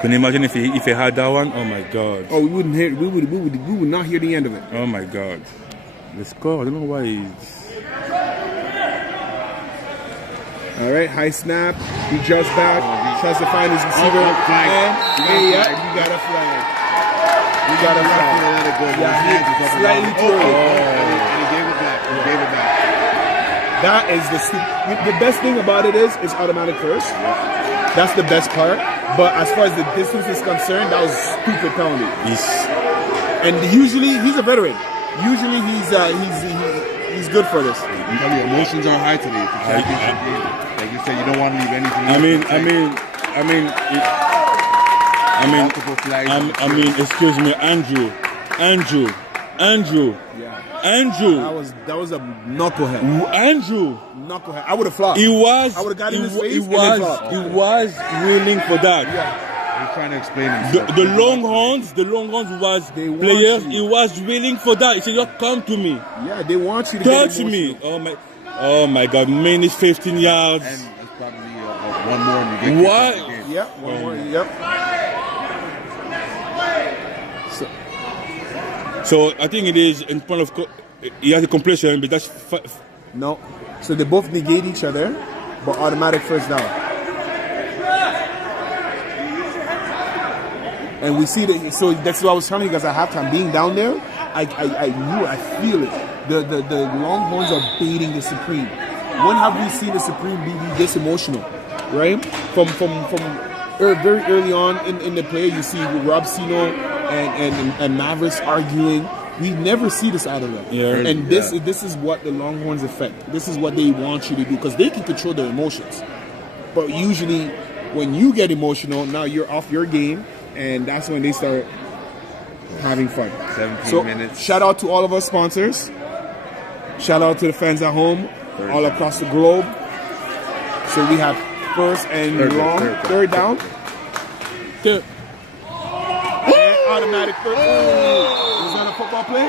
Can you imagine if he had that one? Oh my God. Oh, we wouldn't hear. We would not hear the end of it. Oh my God. The score. I don't know why he's. All right, high snap. He jumps back, tries to find his receiver. Flag. And you got a flag. You got a flag. Let it go. Yeah, he slightly threw it. And he gave it back. That is the best thing about it is it's automatic first. That's the best part. But as far as the distance is concerned, that was a stupid penalty. And usually he's a veteran. Usually he's good for this. I'm telling you, emotions are high today. It's a championship game. Like you said, you don't want to leave anything. Multiple flags. Excuse me, Andrew. That was a knucklehead. Andrew. Knucklehead. I would have flopped. I would have got in his face. He was willing for that. Yeah. He's trying to explain himself. The Longhorns was players. He was willing for that. He said, "You come to me. Yeah, they want you to Touch me." Oh my God! Minus 15 yards. And it's probably one more and you get What? kicked out of the game. Yep. One more. Yep. So I think it is in front of. He has a completion, but that's. No. So they both negate each other, but automatic first down. And we see that. So that's what I was telling you guys at halftime. Being down there, I knew, I feel it. The Longhorns are beating the Supreme. When have we seen the Supreme be this emotional? Right? From very early on in the play, you see Rob Sino and Mavericks arguing. We never see this out of them. Yeah. And this is what the Longhorns affect. This is what they want you to do because they can control their emotions. But usually, when you get emotional, now you're off your game, and that's when they start having fun. 17 minutes. Shout out to all of our sponsors. Shout out to the fans at home, all across the globe. So we have first and third down. Good. And automatic third. It was on a a football play?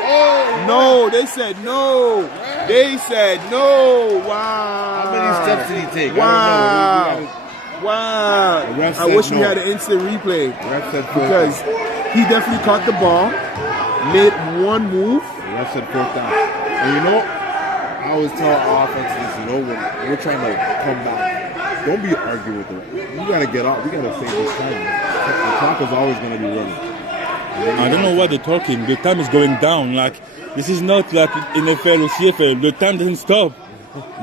No, they said no. They said no. Wow. How many steps did he take? Wow. I don't know. Wow. The ref I said wish we no. had an instant replay The ref said fourth because he definitely caught the ball, made one move. The ref said fourth down. And you know, I always tell our offenses, you know, when we're trying to come back, don't be arguing with them. You gotta get out. We gotta save this time. The clock is always gonna be running. I don't know what they're talking. The time is going down. Like, this is not like NFL or CFL. The time doesn't stop.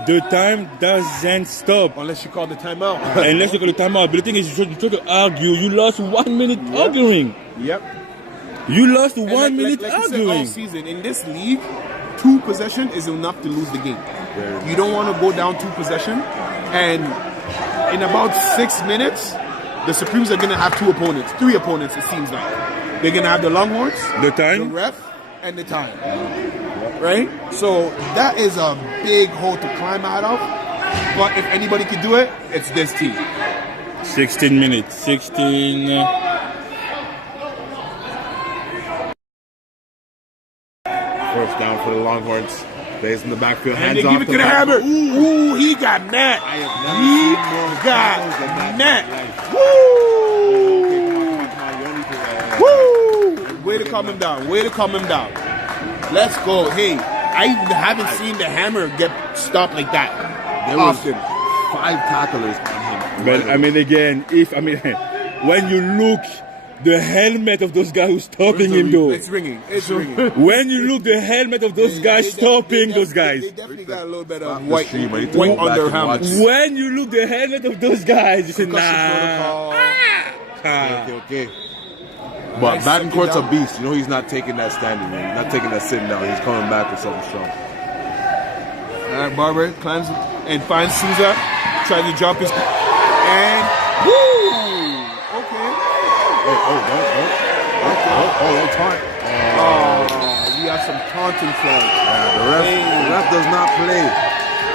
The time doesn't stop. Unless you call the timeout. Unless you call the timeout. But the thing is, you try to argue. You lost 1 minute arguing. Yep. You lost And 1 minute like you said arguing. all season, in this league, 2 possession is enough to lose the game. You don't want to go down 2 possession. And in about 6 minutes, the Supremes are going to have 3 opponents, it seems like. They're going to have the Longhorns, The time? the ref, and the time. Right? So that is a big hole to climb out of. But if anybody could do it, it's this team. 16 minutes. 16. First down for the Longhorns. Plays in the backfield. And Hands they off give it to the back. hammer. Ooh, he got mad. I have He never seen more got tackles than that mad. in my life. Woo! Woo! Way to calm him down. Way to calm him down. Let's go. Hey, I haven't seen the hammer get stopped like that. There was Often. 5 tacklers on him. But I mean, again, when you look, the helmet of those guys who's stopping him, though. It's ringing. It's ringing. When you look, the helmet of those guys stopping those guys. They definitely got a little bit of Stop the white stream. I need to white go back on their and watch. helmets. When you look, the helmet of those guys, you say, Concussion nah. protocol. Okay. But Battencourt's a beast. You know he's not taking that standing, man. He's not taking that sitting down. He's coming back with something strong. All right, Barber climbs and finds Souza, tries to drop his, and woo! Okay. That's hard. Oh, we have some taunting flag. Yeah, the ref does not play.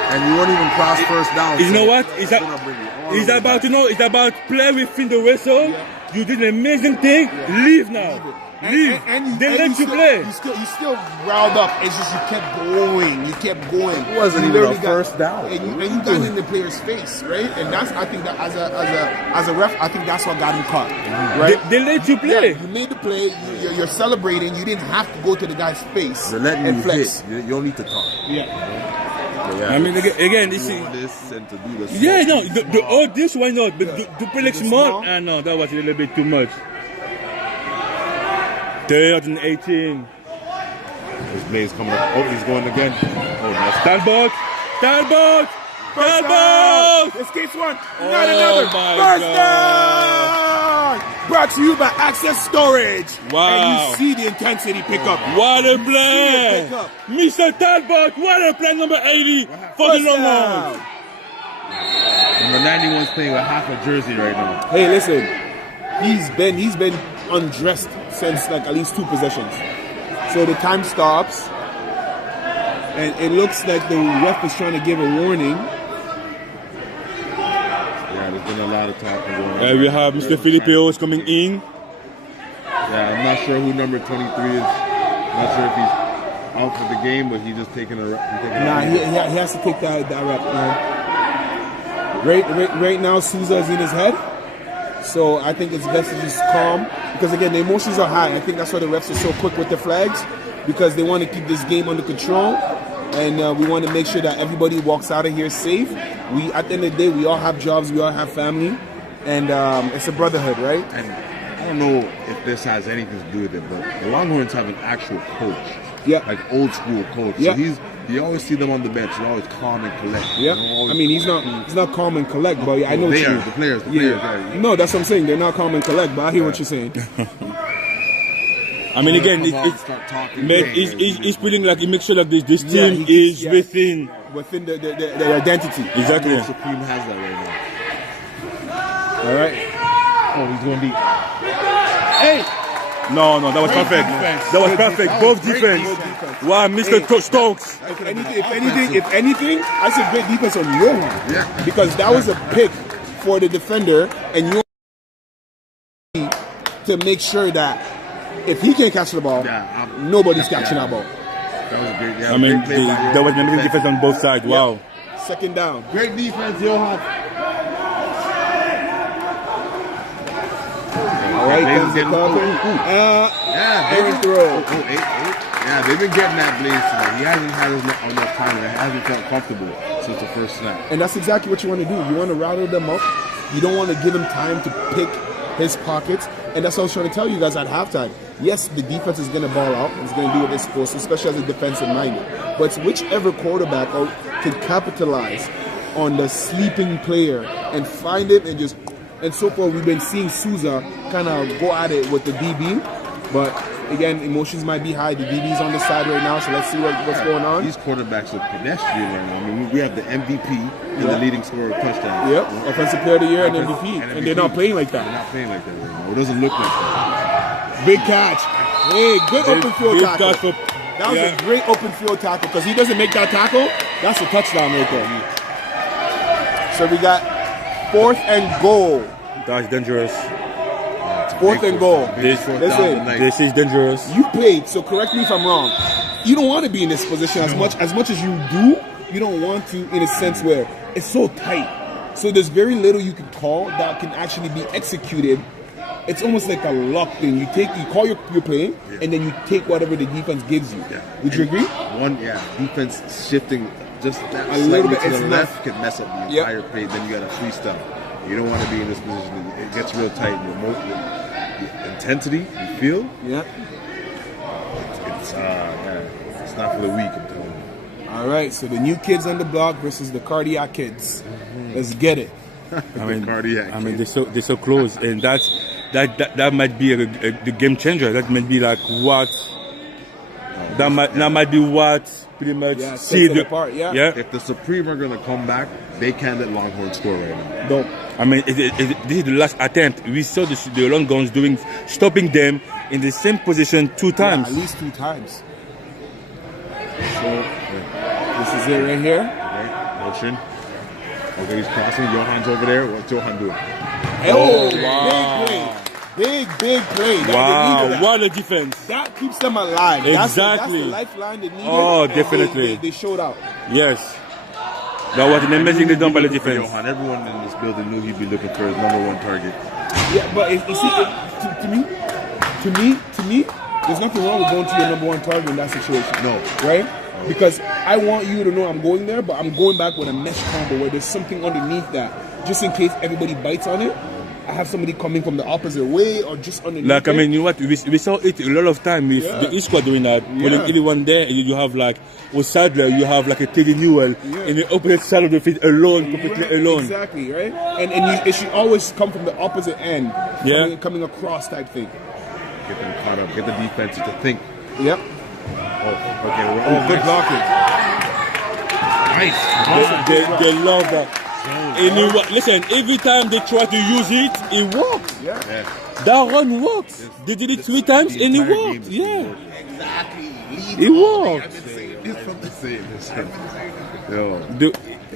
And you won't even cross first down. You know so what? it's gonna bring you all It's the way about, back. it's about play within the whistle. You did an amazing thing. Leave now. Leave. They let you play. You still riled up. It's just you kept going. You kept going. It wasn't You even literally a first down. And you got in the player's face, right? And that's, I think that as a ref, I think that's what got him caught, right? They let you play. Yeah, you made the play. You're celebrating. You didn't have to go to the guy's face They're letting and you flex. hit. You don't need to talk. Yeah. But yeah, I mean, again, this to is. do all this and to do this. Yeah, no, all this, why not? But to play like The small, small? no, that was a little bit too much. 3rd and 18. His blade's coming up. Oh, he's going again. Oh, nice. Talbot! Talbot! First Talbot! down. Escapes one. Not another. my First God. down. Brought to you by Access Storage. Wow. And you see the intensity pick up. What a play! pick up. Mr. Talbot, what a play, number 80 for the First Longhorns. down. Number 91's playing with half a jersey right now. Hey, listen. He's been undressed since like at least 2 possessions. So the time stops. And it looks like the ref is trying to give a warning. Yeah, there's been a lot of talking going on. We have Mr. Filipeos coming in. Yeah, I'm not sure who number 23 is. Not sure if he's out for the game, but he's just taking a Nah, he has to take that rep, man. Right now, Souza is in his head. So I think it's best to just calm. Because again, the emotions are high. I think that's why the refs are so quick with the flags. Because they want to keep this game under control. And we want to make sure that everybody walks out of here safe. At the end of the day, we all have jobs. We all have family. And it's a brotherhood, right? And I don't know if this has anything to do with it, but the Longhorns have an actual coach. Yeah. Like old school coach. Yeah. So you always see them on the bench. They're always calm and collect. Yeah, You know, always- I mean he's not calm and collect, but I know what They you are, mean. the players are. No, that's what I'm saying. They're not calm and collect, but I hear what you're saying. I mean, again, Come on, it's start talking. he's feeling like he makes sure that this Yeah, team he- is yeah. within. Within the identity. Exactly. Supreme has that right now. All right. Oh, he's going to be. Hey, No, that was perfect. defense. That was Good perfect. defense. Both Great defense. defense. Wow, Mr. Stokes. if anything, I said great defense on your hand. Yeah. Because that was a pick for the defender, and you to make sure that If he can't catch the ball, nobody's catching that ball. That was a great. Yeah, I mean, great play by there was Johan. amazing defense on both sides. Wow. Second down. Great defense, Johan. All right, comes the cover. Aaron throw. Yeah, they've been getting that Blaze tonight. He hasn't had enough time. He hasn't felt comfortable since the first snap. And that's exactly what you want to do. You want to rattle them up. You don't want to give him time to pick his pockets. And that's what I was trying to tell you guys at halftime. Yes, the defense is going to ball out. It's going to do what it's supposed to, especially as a defensive minded. But whichever quarterback can capitalize on the sleeping player and find it and just... And so far, we've been seeing Souza kind of go at it with the DB. But again, emotions might be high. The DB's on the side right now, so let's see what's going on. These quarterbacks are pedestrian right now. I mean, we have the MVP and the leading scorer of touchdowns. Yep, Offensive Player of the Year and MVP. And they're not playing like that. They're not playing like that right now. It doesn't look like that. Big catch. Hey, good open field tackle. Tackle. That was a great open field tackle because he doesn't make that tackle. That's a touchdown right there. So we got 4th and goal. That's dangerous. 4th and goal. This is dangerous. You played, so correct me if I'm wrong. You don't want to be in this position as much as you do. You don't want to, in a sense where it's so tight. So there's very little you can call that can actually be executed. It's almost like a luck thing. You call your play, and then you take whatever the defense gives you. Yeah. Would you agree? Defense shifting just that A little bit. to It's the not- left can mess up the entire play. Then you got to freestyle. You don't want to be in this position. It gets real tight. The intensity you feel, it's not for the weak. I'm telling you. All right, so the new kids on the block versus the cardiac kids. Let's get it. Cardiac. I mean, they're so close, and that might be the game changer. That might be like what. That might be what pretty much see the apart. Yeah. If the Supreme are gonna come back, they can't let Longhorns score right now. No. I mean, this is the last attempt. We saw the Longhorns stopping them in the same position 2 times. Yeah, at least 2 times. So this is it right here. Okay, motion. Okay, he's crossing. Johan's over there. What's Johan doing? Oh, wow. Big play. Wow, what a defense. That keeps them alive. Exactly. That's the lifeline they needed. Oh, definitely. They showed out. Yes. That was an amazing done by the defense. Johan, everyone in this building knew he'd be looking for his #1 target. Yeah, but you see, to me, there's nothing wrong with going to your #1 target in that situation. No. Right? Because I want you to know I'm going there, but I'm going back with a mesh combo where there's something underneath that, just in case everybody bites on it. I have somebody coming from the opposite way or just underneath. Like, I mean, you know what? We saw it a lot of time with the East Squad doing that. Putting everyone there, and you have like, with Sadler, you have like a Teddy Newell in the opposite side of the field alone, completely alone. Exactly, right? And it should always come from the opposite end. Coming across type thing. Get them caught up. Get the defense to think. Yep. Good blocking. Nice. They love that. And listen, every time they try to use it, it works. Yeah. That run works. They did it 3 times and it worked. Yeah. Exactly. It worked.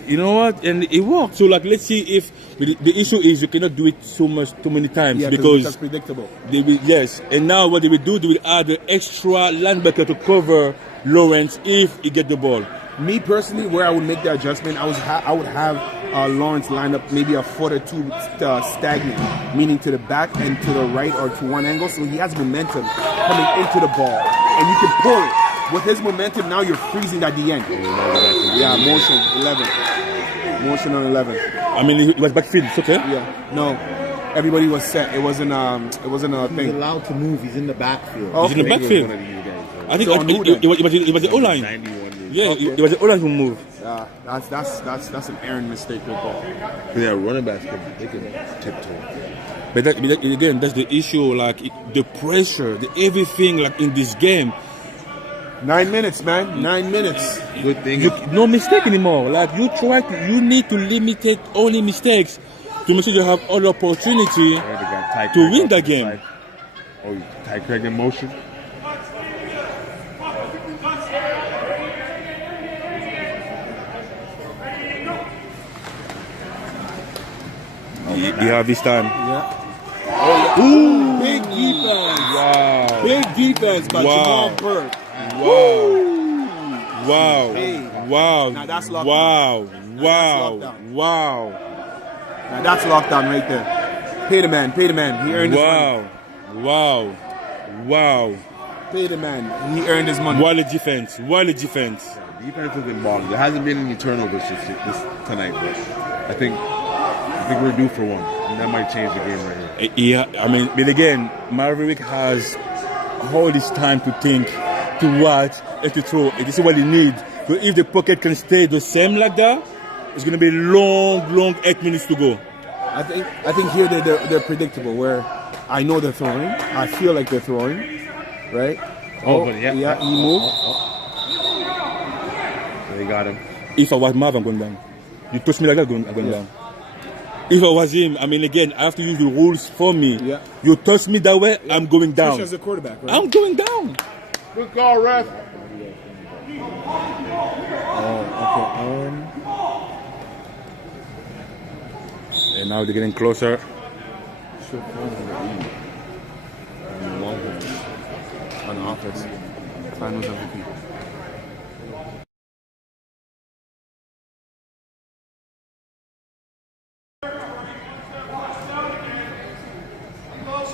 You know what? And it worked. So like, let's see if the issue is you cannot do it too many times because that's predictable. And now what they will do, they will add an extra linebacker to cover Lawrence if he get the ball. Me personally, where I would make the adjustment, I would have Lawrence line up maybe a foot or 2 stagnant, meaning to the back and to the right or to one angle, so he has momentum coming into the ball, and you can pull it. With his momentum, now you're freezing at the end. Yeah, motion 11. Motion on 11. I mean, it was backfield. It's okay. Yeah, no, everybody was set. It wasn't a He's thing. allowed to move. He's in the backfield. He's in the backfield. I think it was the O-line. Yeah, it was the O-line who moved. That's an errant mistake with ball. Yeah, running backs they can tiptoe. But again, that's the issue. Like the pressure, everything. Like in this game. 9 minutes, man. 9 minutes. Good thing. No mistake anymore. Like you need to limit only mistakes to make sure you have all opportunity to win the game. Oh, Ty Craig in motion. You have this time. Yeah. Ooh, big defense. Wow. Big defense by Wow. Jamal Burke. Wow. Hey. Wow. Now that's lockdown. Wow. Now Wow. that's lockdown. Wow. Now that's lockdown right there. Pay the man. Pay the man. He earned his money. Wow. Wow. Pay the man. He earned his money. What a defense. What a defense. Defense has been balling. There hasn't been any turnovers this tonight, but I think we're due for one, and that might change the game right here. Yeah, I mean, but again, Maverick has all this time to think, to watch, and to throw. And this is what he needs. So if the pocket can stay the same like that, it's going to be long 8 minutes to go. I think here they're predictable. Where I know they're throwing. I feel like they're throwing. Right? But he moved. They got him. If I was Marv, I'm going down. You touch me like that, I'm going down. If I was him, I mean, again, I have to use the rules for me. Yeah. You touch me that way, I'm going down. Push as a quarterback, right? I'm going down. Good call, ref. And now they're getting closer. Longhorns on offense. Finals MVP.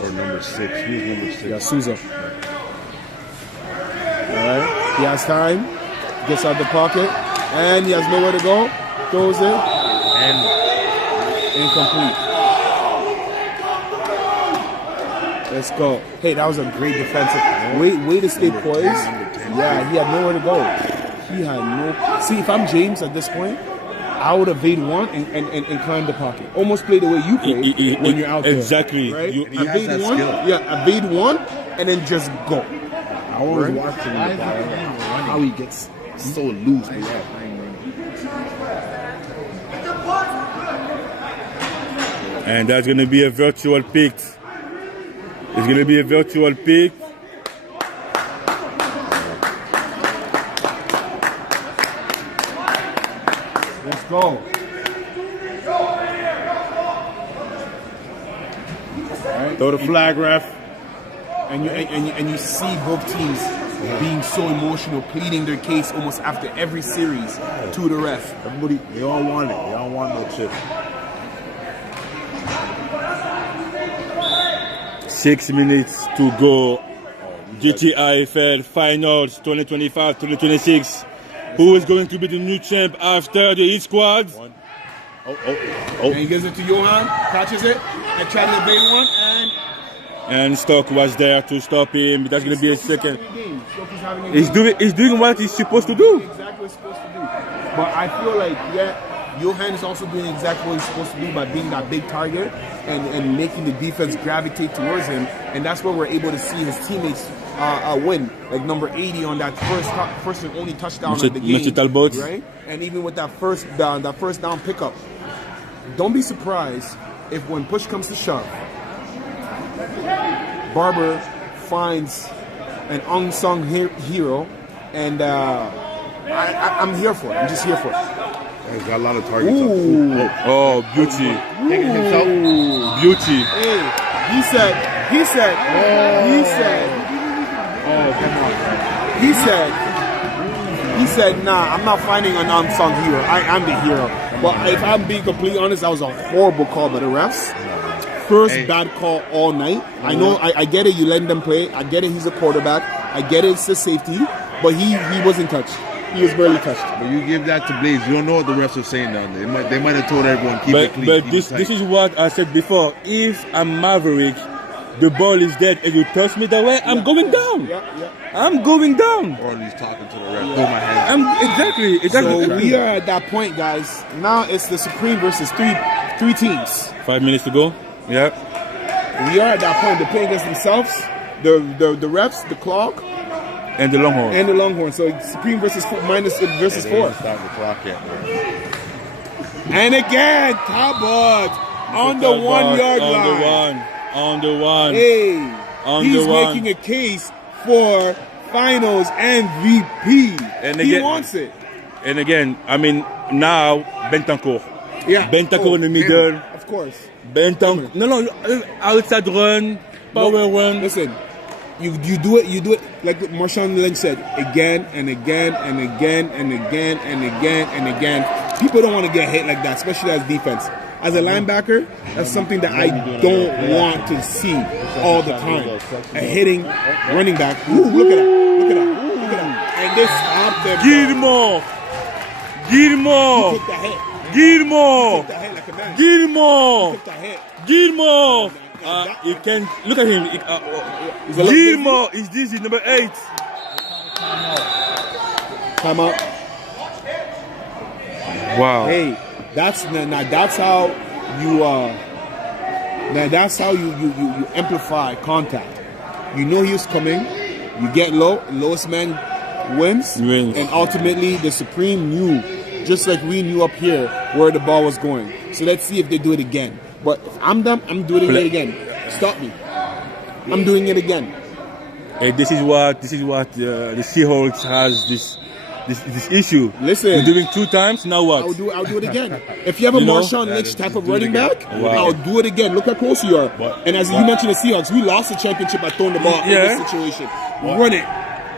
Or number 6. Who's number 6? Yeah, Souza. Alright. He has time. Gets out the pocket. And he has nowhere to go. Throws it. And Incomplete. Let's go. Hey, that was a great defensive. Way to stay poised. Yeah, he had nowhere to go. He had no. See, if I'm James at this point, I would evade one and climb the pocket. Almost play the way you play when you're out there. Exactly. Right? He has Evade that one. skill. Yeah, evade one and then just go. I always watch him in the ball. How he gets so loose. And that's going to be a virtual pick. It's going to be a virtual pick. Let's go. throw the flag, ref. And you see both teams being so emotional, pleading their case almost after every series to the ref. Everybody, they all want it. They all want no chip. 6 minutes to go. GTIFL Finals 2025-2026. Who is going to be the new champ after the Heat Squad? And he gives it to Johan, catches it, and tries to evade one, And Stock was there to stop him. That's going to be a second. He's He's doing what he's supposed to do. exactly what he's supposed to do. But I feel like, Johan is also doing exactly what he's supposed to do by being that big target and making the defense gravitate towards him. And that's where we're able to see his teammates win. Like number 80 on that first and only touchdown of the game. Mr. Talbot. Right? And even with that first down pickup. Don't be surprised if when push comes to shove, Barber finds an unsung hero, and I'm here for it. I'm just here for it. He's got a lot of targets. Oh, beauty. Taking himself. Beauty. Hey, he said, nah, I'm not finding an unsung hero. I'm the hero. But if I'm being completely honest, that was a horrible call by the refs. First bad call all night. I know, I get it, you let them play. I get it, he's a quarterback. I get it, it's a safety. But he wasn't touched. He was barely touched. But you give that to Blaze. You don't know what the refs are saying down there. They might have told everyone keep it clean. But keep this it tight. is what I said before. If I'm Maverick, the ball is dead and you touch me that way, I'm going down. Yeah. I'm going down. Or at least talking to the ref. Throw my hands. Exactly. So we are at that point, guys. Now it's the Supreme versus three teams. 5 minutes to go. Yeah. We are at that point. They're playing against themselves, the refs, the clock, And the Longhorns. and the Longhorns. So Supreme versus versus They 4. ain't stop the clock yet. And again, Talbot on the 1 yard line. On the one. Hey, On he's the one. making a case for Finals MVP. And He again- wants it. And again, I mean, now Bentancur. Yeah. Bentancur in the middle. Of course. Bentancur. No, outside run, power run. Listen, You do it like Marshawn Lynch said, again and again and again and again and again and again. People don't want to get hit like that, especially as defense. As a linebacker, that's something that I don't want to see all the time. A hitting running back. Ooh, look at that. Look at that. Look at that. And they stopped them. Get him more. Get him more. He took the hit. Get him more. He took the hit like a man. Get him more. He took the hit. Get him more. You can look at him. Get him more. Is this is number 8? Time out. Wow. Hey, that's how you amplify contact. You know he was coming. You get low. Lowest man wins. And ultimately the Supreme knew, just like we knew up here, where the ball was going. So let's see if they do it again. But if I'm done, I'm doing it again. Stop me. I'm doing it again. This is what the Seahawks has this issue. Listen, you're doing 2 times. Now what? I'll do it again. If you have a Marshawn Lynch type of running back, I'll do it again. Look how close you are. And as you mentioned, the Seahawks, we lost the championship by throwing the ball in this situation. Run it.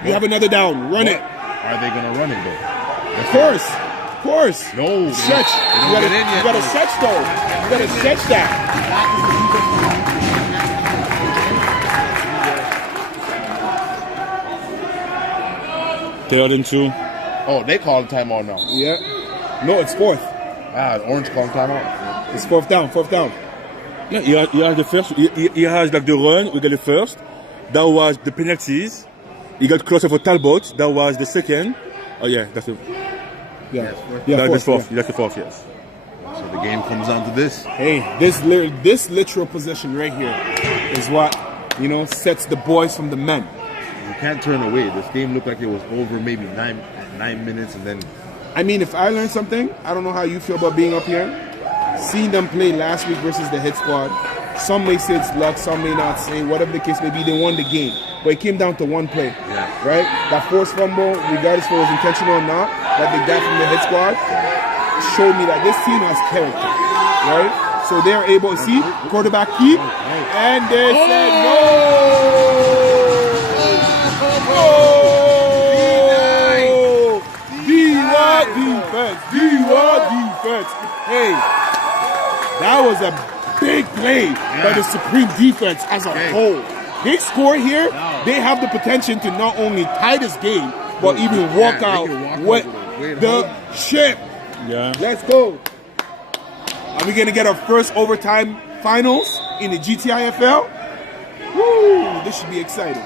You have another down. Run it. Are they gonna run it though? Of course. Of course. No. Stretch. You gotta stretch though. You gotta stretch that. 3rd and 2. Oh, they call timeout now. Yeah. No, it's 4th. Orange calling timeout. It's 4th down. 4th down. No, he has the first. He has like the run. We got the first. That was the penalties. He got closer for Talbot. That was the second. Oh yeah, that's the. Yeah. That's the fourth. That's the fourth. Yes. So the game comes down to this. Hey, this literal possession right here is what sets the boys from the men. You can't turn away. This game looked like it was over maybe 9 minutes, and then. I mean, if I learned something, I don't know how you feel about being up here. Seeing them play last week versus the hit squad, some may say it's luck, some may not say. Whatever the case may be, they won the game. But it came down to one play, right? That forced fumble, regardless if it was intentional or not, that they got from the hit squad, showed me that this team has character, right? So they're able to see quarterback keep, and they said no. Defense. Hey, that was a big play by the Supreme defense as a whole. They score here, they have the potential to not only tie this game, but even walk out with the ship. Yeah. Let's go. Are we going to get our first overtime finals in the GTIFL? Woo, this should be exciting.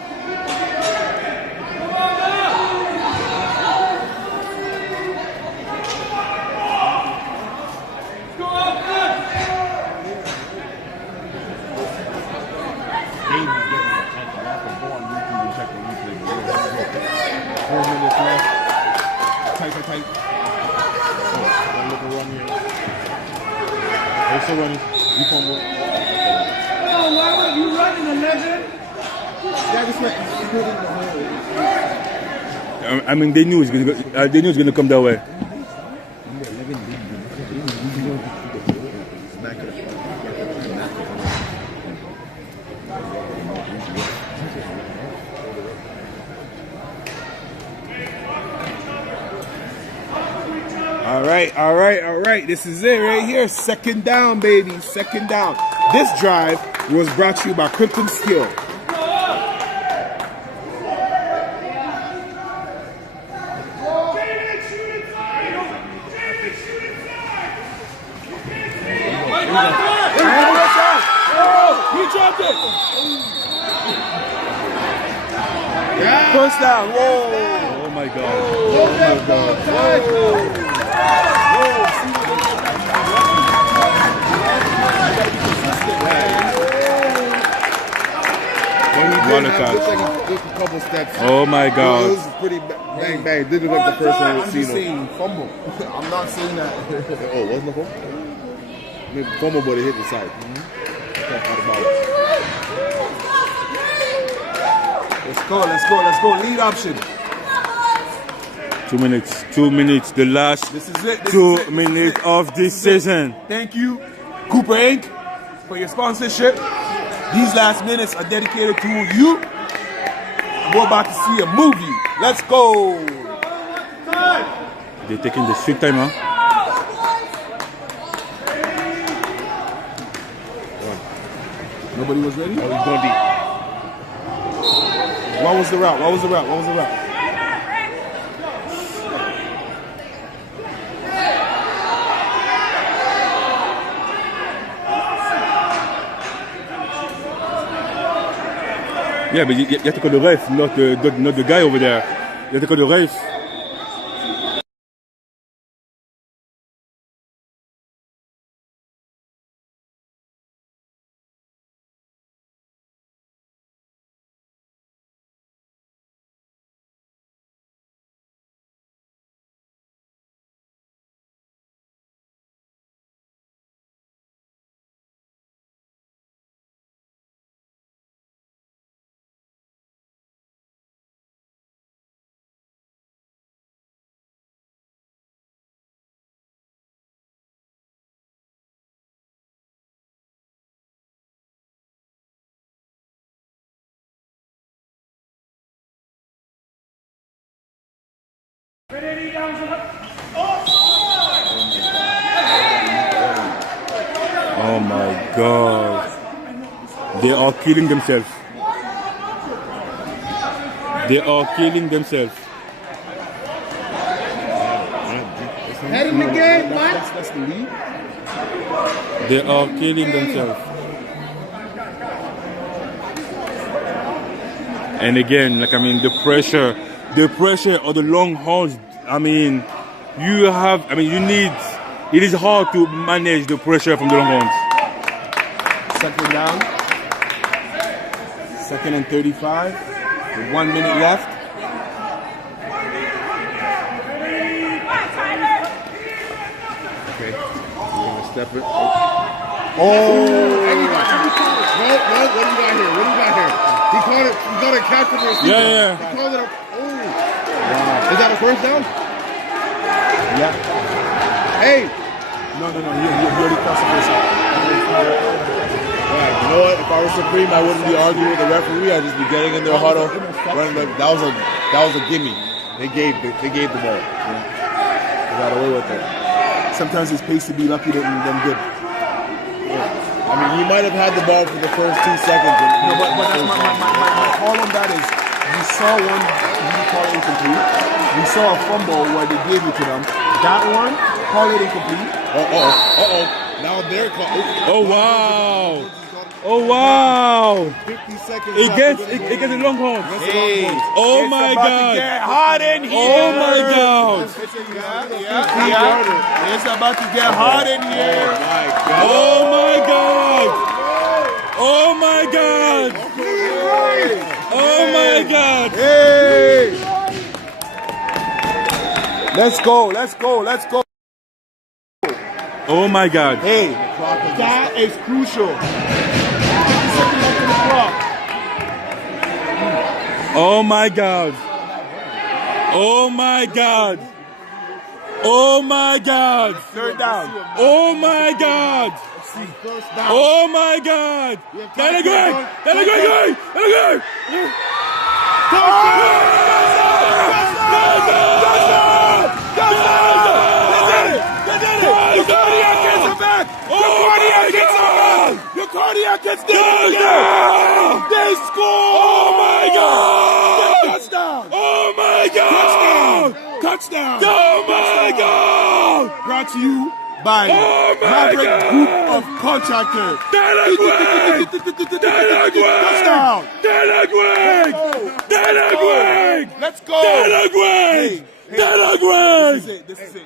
Also running. You fumble. Oh, why are you running 11? I mean, they knew it's gonna go. They knew it's gonna come that way. All right. This is it right here. 2nd down, baby. 2nd down. This drive was brought to you by Krypton Steel. He dropped it. First down. Whoa. Oh my God. One attack. Looks like he took a couple steps. Oh my God. It was pretty bang. Didn't look like the first one we've I'm seen. just saying fumble. I'm not saying that. Oh, wasn't the fumble? Maybe fumble, but it hit the side. Let's go. Lead option. 2 minutes. 2 minutes. The last This is it. 2 minutes of this season. Thank you, Cooper Inc., for your sponsorship. These last minutes are dedicated to you. We're about to see a movie. Let's go. They're taking the sweet time, huh? Nobody was ready? Oh, he's going deep. What was the route? What was the route? What was the route? Yeah, but you have to call the ref, not the guy over there. You have to call the ref. Oh my God. They are killing themselves. They are killing themselves. Head in the game, what? That's the lead. They are killing themselves. And again, like, I mean, the pressure of the Longhorns, I mean, you need, it is hard to manage the pressure from the Longhorns. Second down. Second and 35. With 1 minute left. Okay. We're gonna step it. Oh! What do you got here? What do you got here? He called it. He got a catch for the receiver. Yeah. He called it a. Oh. Wow. Is that a first down? Yeah. Hey. No. He already crossed the first down. Yeah, you know what? If I was Supreme, I wouldn't be arguing with the referee. I'd just be getting in their huddle, running like that was a gimme. They gave the ball. They got away with it. Sometimes it's pays to be lucky than good. I mean, you might have had the ball for the first 2 seconds. No, but my call on that is, we saw one we call it incomplete. We saw a fumble where they gave it to them. That one, call it incomplete. Now they're called. Oh wow! Oh wow! 50 seconds. It gets the Longhorns. Hey, Oh my God! Get hot in here. Oh my God! Yeah. It's about to get hot in here. Oh my God! Oh my God! Oh my God! Hey! Let's go. Oh my God! Hey, that is crucial. 50 seconds left on the clock. Oh my God! Oh my God! Oh my God! Third down. Oh my God! Oh my God! Dale, Greg! The cardiac gets down. They score. Oh my God! Touchdown. Oh my God! Touchdown. Oh my God! Brought to you by Oh my Maverick God. Group of Contractors. Touchdown. Let's go. This is it.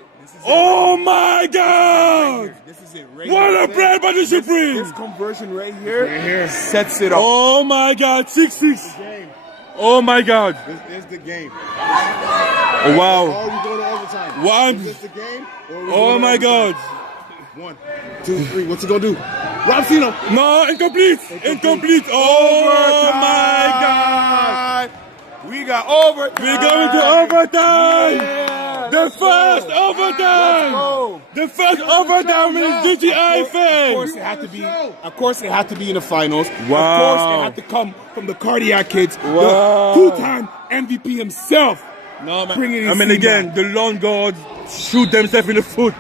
Oh my God! This is it. Right What here. a play by the Supreme! This conversion right here sets it up. Oh my God! 6-6. Oh my God! This is the game. Oh, wow! Or we go to overtime. One. Is this the game? Or we go Oh to my overtime? God! 1, 2, 3. What's it gonna do? Rob Cino. No, incomplete! Oh my God! We got overtime. We're going to overtime! Yeah. The first overtime! The first overtime in GTIFL! Of course it had to be. Of course it had to be in the finals. Wow. Of course it had to come from the Cardiac kids. Wow. The two-time MVP himself. No, man. Bringing his I mean, team again, back. the long guards shoot themselves in the foot.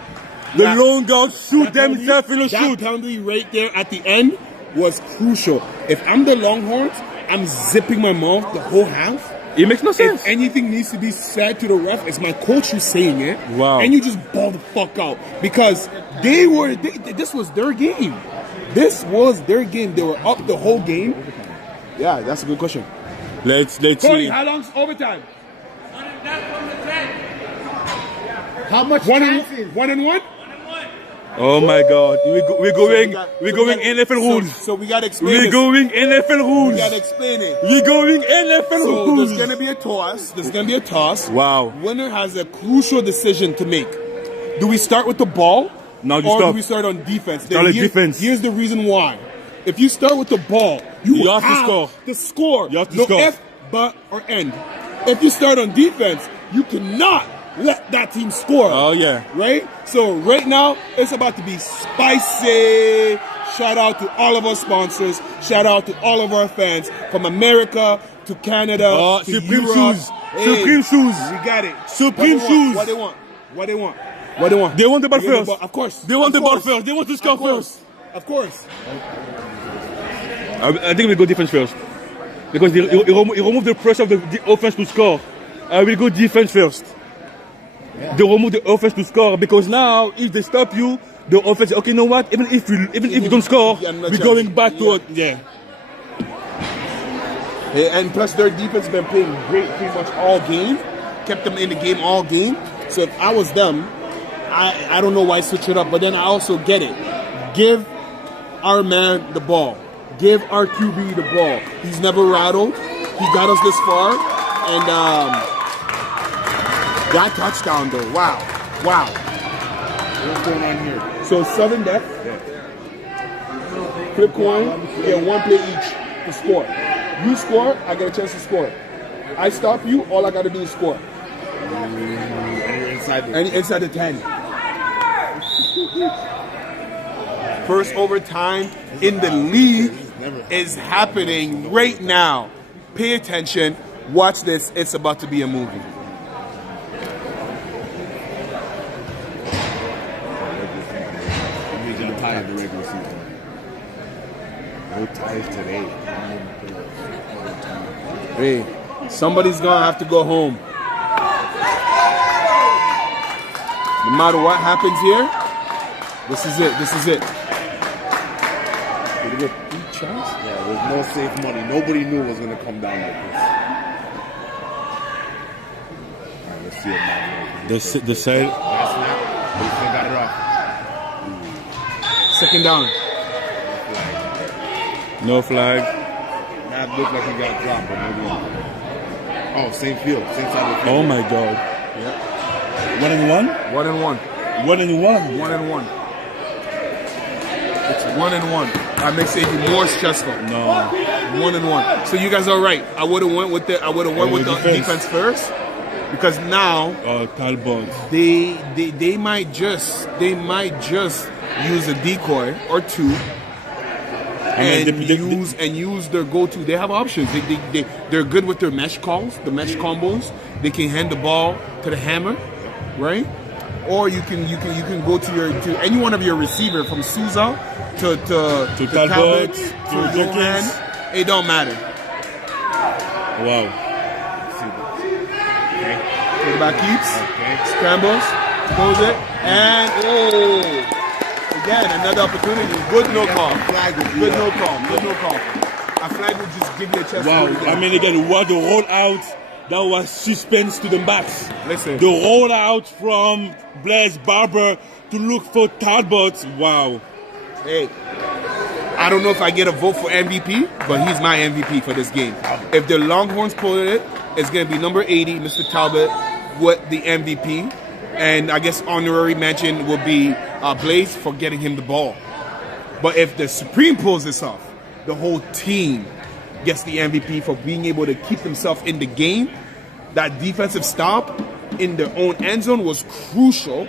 The That- long guards shoot themselves in the That foot. penalty right there at the end was crucial. If I'm the Longhorns, I'm zipping my mouth the whole half. It makes no sense. If anything needs to be said to the ref, it's my coach who's saying it. Wow. And you just ball the fuck out because this was their game. This was their game. They were up the whole game. Yeah, that's a good question. Let's Cody, see. how long's overtime? How much One chances? and one and one. Oh my God, we're going So NFL rules. So we gotta explain We're this. going NFL rules. We gotta explain it. We're going NFL So rules. there's gonna be a toss. There's gonna be a toss. Wow. Winner has a crucial decision to make. Do we start with the ball? No, you or stop. do we start on defense? Start on defense. Here's the reason why. If you start with the ball, you have to score. to score. You have to no score. F, but, or end. If you start on defense, you cannot let that team score. Oh yeah. Right? So right now, it's about to be spicy. Shout out to all of our sponsors. Shout out to all of our fans from America to Canada Oh, to Supreme Europe. shoes. Supreme shoes. We got it. Supreme shoes. What they want? What they want? What they want? They want the ball They want first. Of course. They want Of the ball course. first. They want to score Of course. first. Of course. I think we'll go defense first. Because they remove the pressure of the offense to score. I will go defense first. They remove the offense to score because now if they stop you, the offense, okay, you know what? Even if you don't score, Yeah, no we're chance. going back to it. Yeah. And plus their defense has been playing great pretty much all game. Kept them in the game all game. So if I was them, I don't know why switch it up, but then I also get it. Give our man the ball. Give our QB the ball. He's never rattled. He got us this far. And that touchdown though. Wow. Wow. What's going on here? So sudden death. Flip coin. Yeah, one play each to score. You score, I get a chance to score. I stop you, all I gotta do is score. And you're inside the And inside the 10. First overtime in the league is happening right now. Pay attention. Watch this. It's about to be a movie. We got tied the regular season. No ties today. Hey, somebody's gonna have to go home. No matter what happens here, this is it. This is it. Did we get 3 chance? Yeah, there's no safe money. Nobody knew it was going to come down like this. All right, let's see it now. The side. Last snap, we still got it off. Second down. No flag. That looked like he got dropped, but maybe not. Oh, same field, same side of the field. Oh my God. Yeah. 1 and 1. 1 and 1. 1 and 1. 1 and 1. It's 1 and 1. That makes it even more stressful. No. 1 and 1. So you guys are right. I would have went with the defense first because now Talbot. they might just use a decoy or two and use their go-to. They have options. They're good with their mesh calls, the mesh combos. They can hand the ball to the hammer, right? Or you can go to any one of your receiver from Souza to Talbot, to to Johan. It don't matter. Wow. Quarterback keeps, scrambles, throws it, and again another opportunity. Good no call. Good no call. Good no call. A flag would just give you a chance. Wow. to do it again. I mean, again, what the rollout. That was suspense to the max. Listen. The rollout from Blaise Barber to look for Talbot. Wow. Hey, I don't know if I get a vote for MVP, but he's my MVP for this game. If the Longhorns pull it, it's going to be number 80, Mr. Talbot, with the MVP. And I guess honorary mention will be Blaise for getting him the ball. But if the Supreme pulls this off, the whole team gets the MVP for being able to keep themselves in the game. That defensive stop in their own end zone was crucial.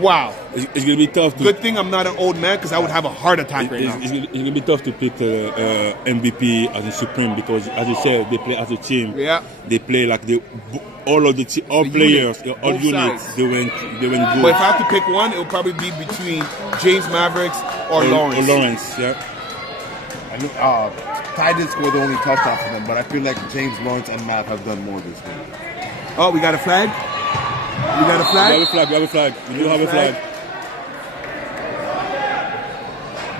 Wow. It's going to be tough. Good thing I'm not an old man because I would have a heart attack right now. It's going to be tough to pick MVP as a Supreme because, as you said, they play as a team. Yeah. They play like all players, all Both units. sides. They went good. But if I have to pick one, it will probably be between James Mavericks or Lawrence. Or Lawrence, yeah. I know Ty did score the only touchdown for them, but I feel like James Lawrence and Matt have done more this game. Oh, we got a flag? We got a flag? We have a flag. We do have a flag.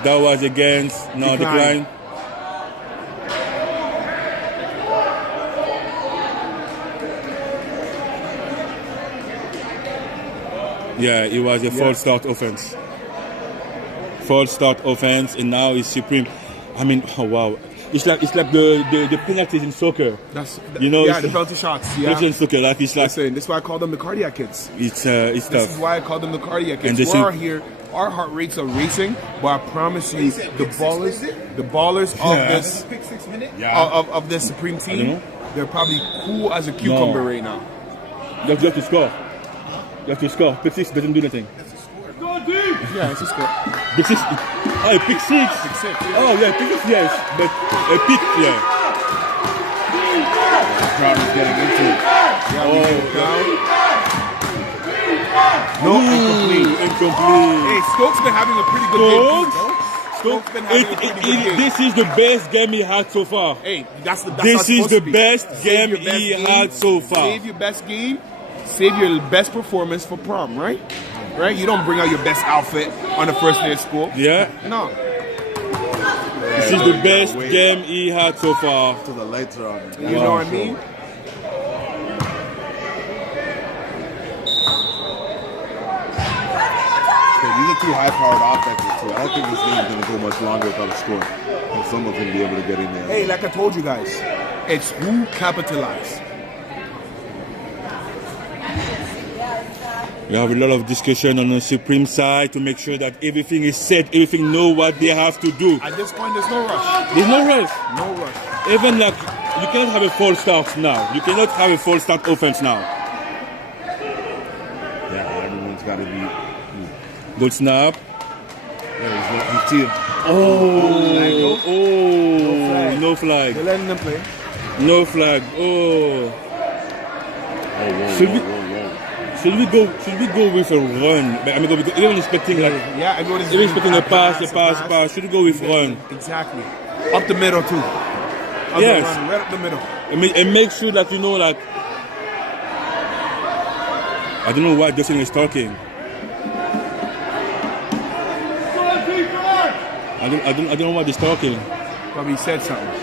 That was against decline. Yeah, it was a false start offense. False start offense, and now it's Supreme. I mean, oh wow. It's like the penalties in soccer. Yeah, the penalty shots. Yeah. In soccer, like it's like Listen, this is why I call them the cardiac kids. It's This tough. is why I call them the cardiac And kids. this We're is- here. Our heart rates are racing, but I promise you, the ballers of this Supreme team, they're probably cool as a cucumber right now. You have to score. You have to score. Pick six doesn't do nothing. Yeah, it's a score. Pick six. Oh, pick six. Pick six. Oh yeah, pick six. Yes, but a pick. Yeah. The crowd is getting into it. No, incomplete. Incomplete. Hey, Stokes been having a pretty good game. Stokes been having a pretty good game. This is the best game he had so far. Hey, that's how This it's is supposed the to be. best Save game your best he game, had so far. Save your best game. Save your best performance for prom, right? Right? You don't bring out your best outfit on the first day of school. Yeah. No. This is the best game he had so far. So the lights are on. You know what I mean? These are two high-powered offenses too. I don't think this game is going to go much longer without a score. I think someone's going to be able to get in there. Hey, like I told you guys, it's who capitalized. We have a lot of discussion on the Supreme side to make sure that everything is set, everything know what they have to do. At this point, there's no rush. There's no rush. No rush. Even like, you cannot have a false start now. You cannot have a false start offense now. Yeah, everyone's got to be. Good snap. Yeah, he's still. No flag. They're letting them play. No flag. Should we go with a run? I mean, because even expecting like everybody's even expecting a pass. Should we go with run? Exactly. Up the middle too. Yes. Right up the middle. And make sure that you know, like, I don't know why Justin is talking. I don't know why he's talking. Probably said something.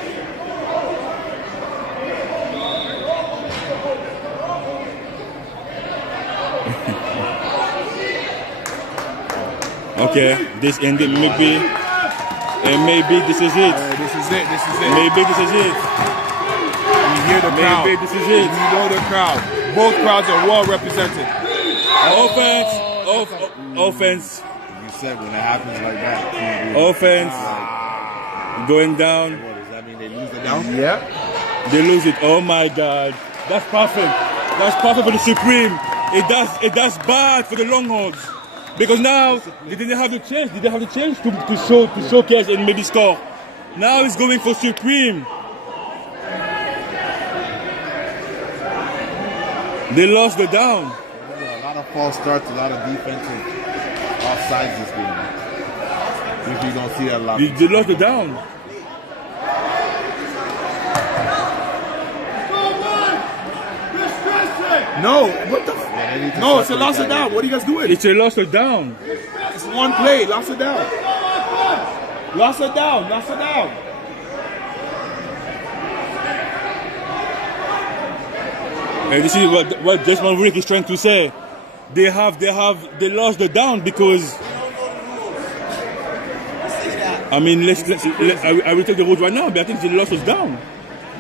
Okay, this ended maybe this is it. This is it. Maybe this is it. You hear the crowd. Maybe this is it. You know the crowd. Both crowds are well represented. Offense. You said when it happens like that. Offense. Going down. What does that mean? They lose it down? Yeah. They lose it. Oh my God. That's perfect. That's perfect for the Supreme. It does bad for the Longhorns. Because now they didn't have the chance. They didn't have the chance to showcase and maybe score. Now it's going for Supreme. They lost the down. A lot of false starts, a lot of defensive offsides this game. Usually you don't see that a lot. They lost the down. No, what the? No, it's a loss of down. What are you guys doing? It's a loss of down. It's one play. Loss of down. Loss of down. Loss of down. And this is what Desmond Rick is trying to say. They lost the down because. I mean, I will take the road right now, but I think they lost us down.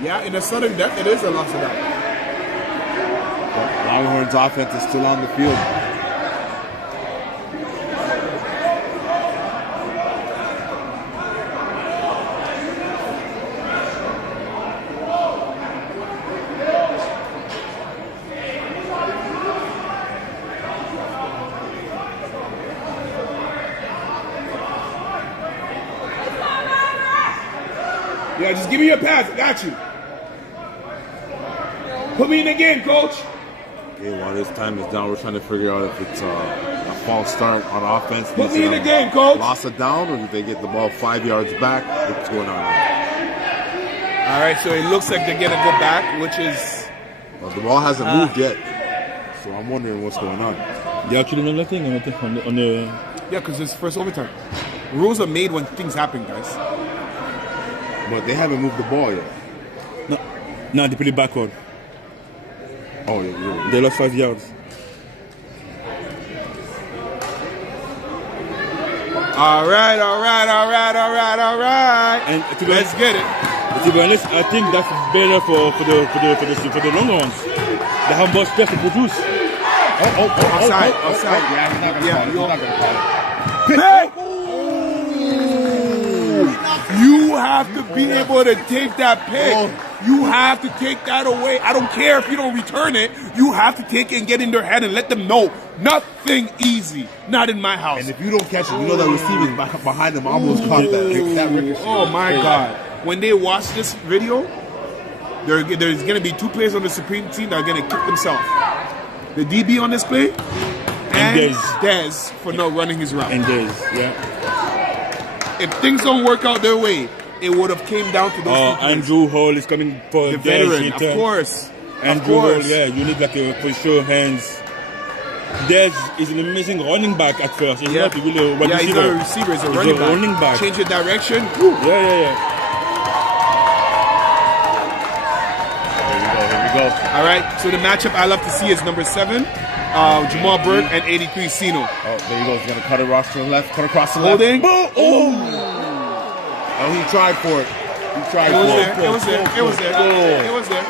Yeah, in a sudden death, it is a loss of down. Longhorns offense is still on the field. Yeah, just give me your pass. I got you. Put me in the game, coach. Okay, while this time is down, we're trying to figure out if it's a false start on offense. Put me in the game, coach. Lost it down, or did they get the ball 5 yards back? What's going on? All right, so it looks like they're going to go back, which is... Well, the ball hasn't moved yet, so I'm wondering what's going on. They actually know nothing on the Yeah, because it's first overtime. Rules are made when things happen, guys. But they haven't moved the ball yet. No, they put it backward. Oh, yeah. They lost 5 yards. All right. And Let's get it. To be honest, I think that's better for the Longhorns. They have more space to produce. Offside. Yeah, he's not gonna call it. Hey! You have to be able to take that pick. You have to take that away. I don't care if you don't return it. You have to take it and get in their head and let them know nothing easy. Not in my house. And if you don't catch it, you know that receiver's behind them almost caught that ricochet. Oh my God. When they watch this video, there's going to be 2 players on the Supreme team that are going to kick themselves. The DB on this play and Dez for not running his route. And Dez, yeah. If things don't work out their way, it would have came down to those 2 players. Andrew Hall is coming for The veteran, of course. Andrew Hall, yeah, you need like a for sure hands. Dez is an amazing running back at first. He's not really a wide he's not a receiver, he's a running back. Change your direction. Woo. Yeah. Here we go. All right, so the matchup I love to see is number 7, Jamal Burke, and 83, Sino. Oh, there you go. He's going to cut across to the left. Cut across the left. Holding. Boom. Oh, he tried for it. He tried for it. It was there.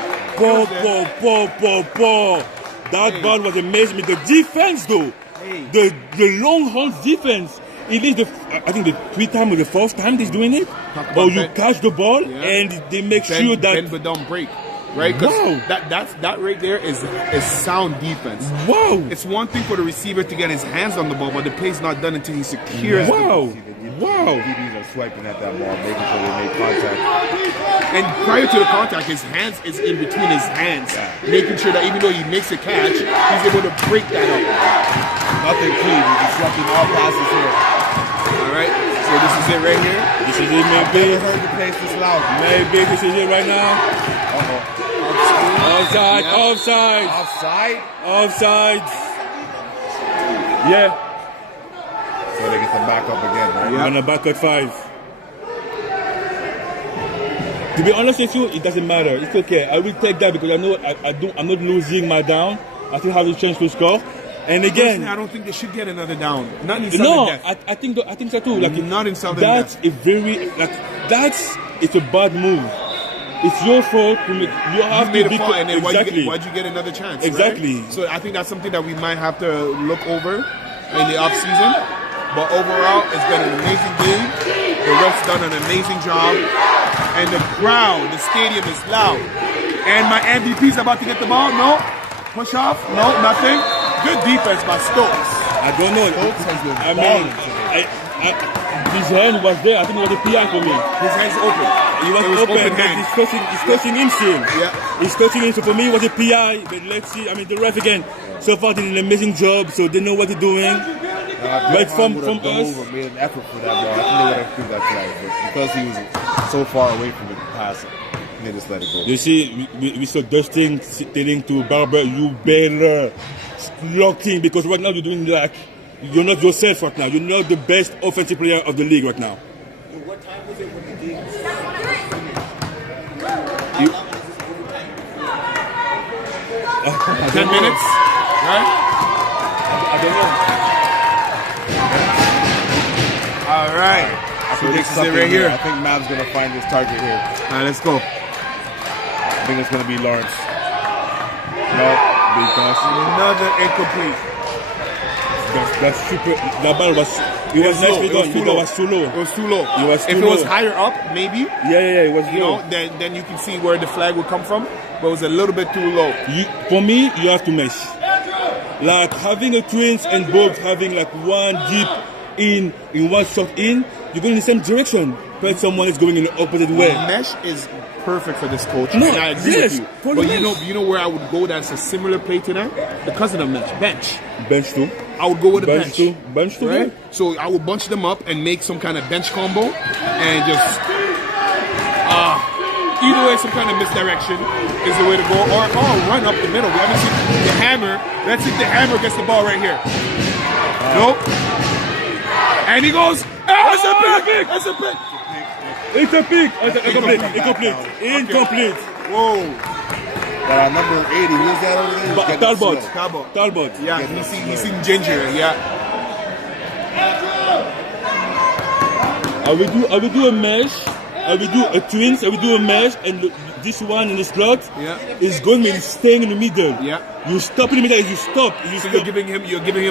That ball was amazing. The defense, though, the Longhorns defense. It is I think the 3 times or the 4th time he's doing it. Or you catch the ball and they make sure that bend but don't break. Right? Because that right there is sound defense. Wow. It's one thing for the receiver to get his hands on the ball, but the play's not done until he secures the ball. Wow. DBs are swiping at that ball, making sure they make contact. And prior to the contact, his hands is in between his hands, making sure that even though he makes a catch, he's able to break that up. Nothing clean. He's disrupting all passes here. All right. So this is it right here. This is it, maybe. I heard the pace this loud. Maybe this is it right now. Offside. Yeah. So they get them back up again, right? We're gonna back at 5. To be honest with you, it doesn't matter. It's okay. I will take that because I know I'm not losing my down. I still have a chance to score. And again, I don't think they should get another down. Not in sudden death. I think so too. Like not in sudden death. It's a bad move. It's your fault. You have made to a fault, and then exactly. why'd you get another chance? Exactly. Right? So I think that's something that we might have to look over in the off season. But overall, it's been an amazing game. The refs done an amazing job, and the crowd, the stadium is loud. And my MVP's about to get the ball. No, push off. No, nothing. Good defense by Stokes. I don't know. His hand was there. I think it was a PI for me. His hand's open. He was open hand. He's touching him still. Yeah. He's touching him. So for me, it was a PI. But let's see. I mean, the ref again so far did an amazing job. So they know what they're doing. But from us, made an effort for that ball. I think they would have threw that flag, but because he was so far away from it, pass it. They just let it go. You see, we saw Dustin telling to Barber, you better lock in because right now you're doing like you're not yourself right now. You're not the best offensive player of the league right now. What time was it when the game? 10 minutes, right? I don't know. All right. So this is it right here. I think Mav's gonna find his target here. All right, let's go. I think it's gonna be Lawrence. No, because Another incomplete. that's super. That ball was. It was nicely done. It was too low. It was too low. It was too if it was low. higher up, maybe. Yeah. It was You low. know, then you can see where the flag would come from. But it was a little bit too low. For me, you have to mesh. Like having a twins and both having like one deep in one shot in, you're going in the same direction. but someone is going in the opposite way. Mesh is perfect for this coach. No, and I agree yes, with for you. the But mesh. you know where I would go that's a similar play to that? Because of the mesh. Bench. Bench too. I would go with a Bench bench. too. Bench too. Right? So I would bunch them up and make some kind of bench combo and just either way, some kind of misdirection is the way to go, or run up the middle. We haven't seen the hammer. Let's see if the hammer gets the ball right here. Nope. And he goes, that's a pick! That's a pick! It's a pick. Incomplete. Incomplete. Whoa. But number 80, who's that over there? He's getting slow. Talbot. Yeah, he's seen ginger, yeah. I will do a mesh. I will do a twins. I will do a mesh, and this one in the slot is going to be staying in the middle. Yeah. You stop in the middle. You stop. So you're giving him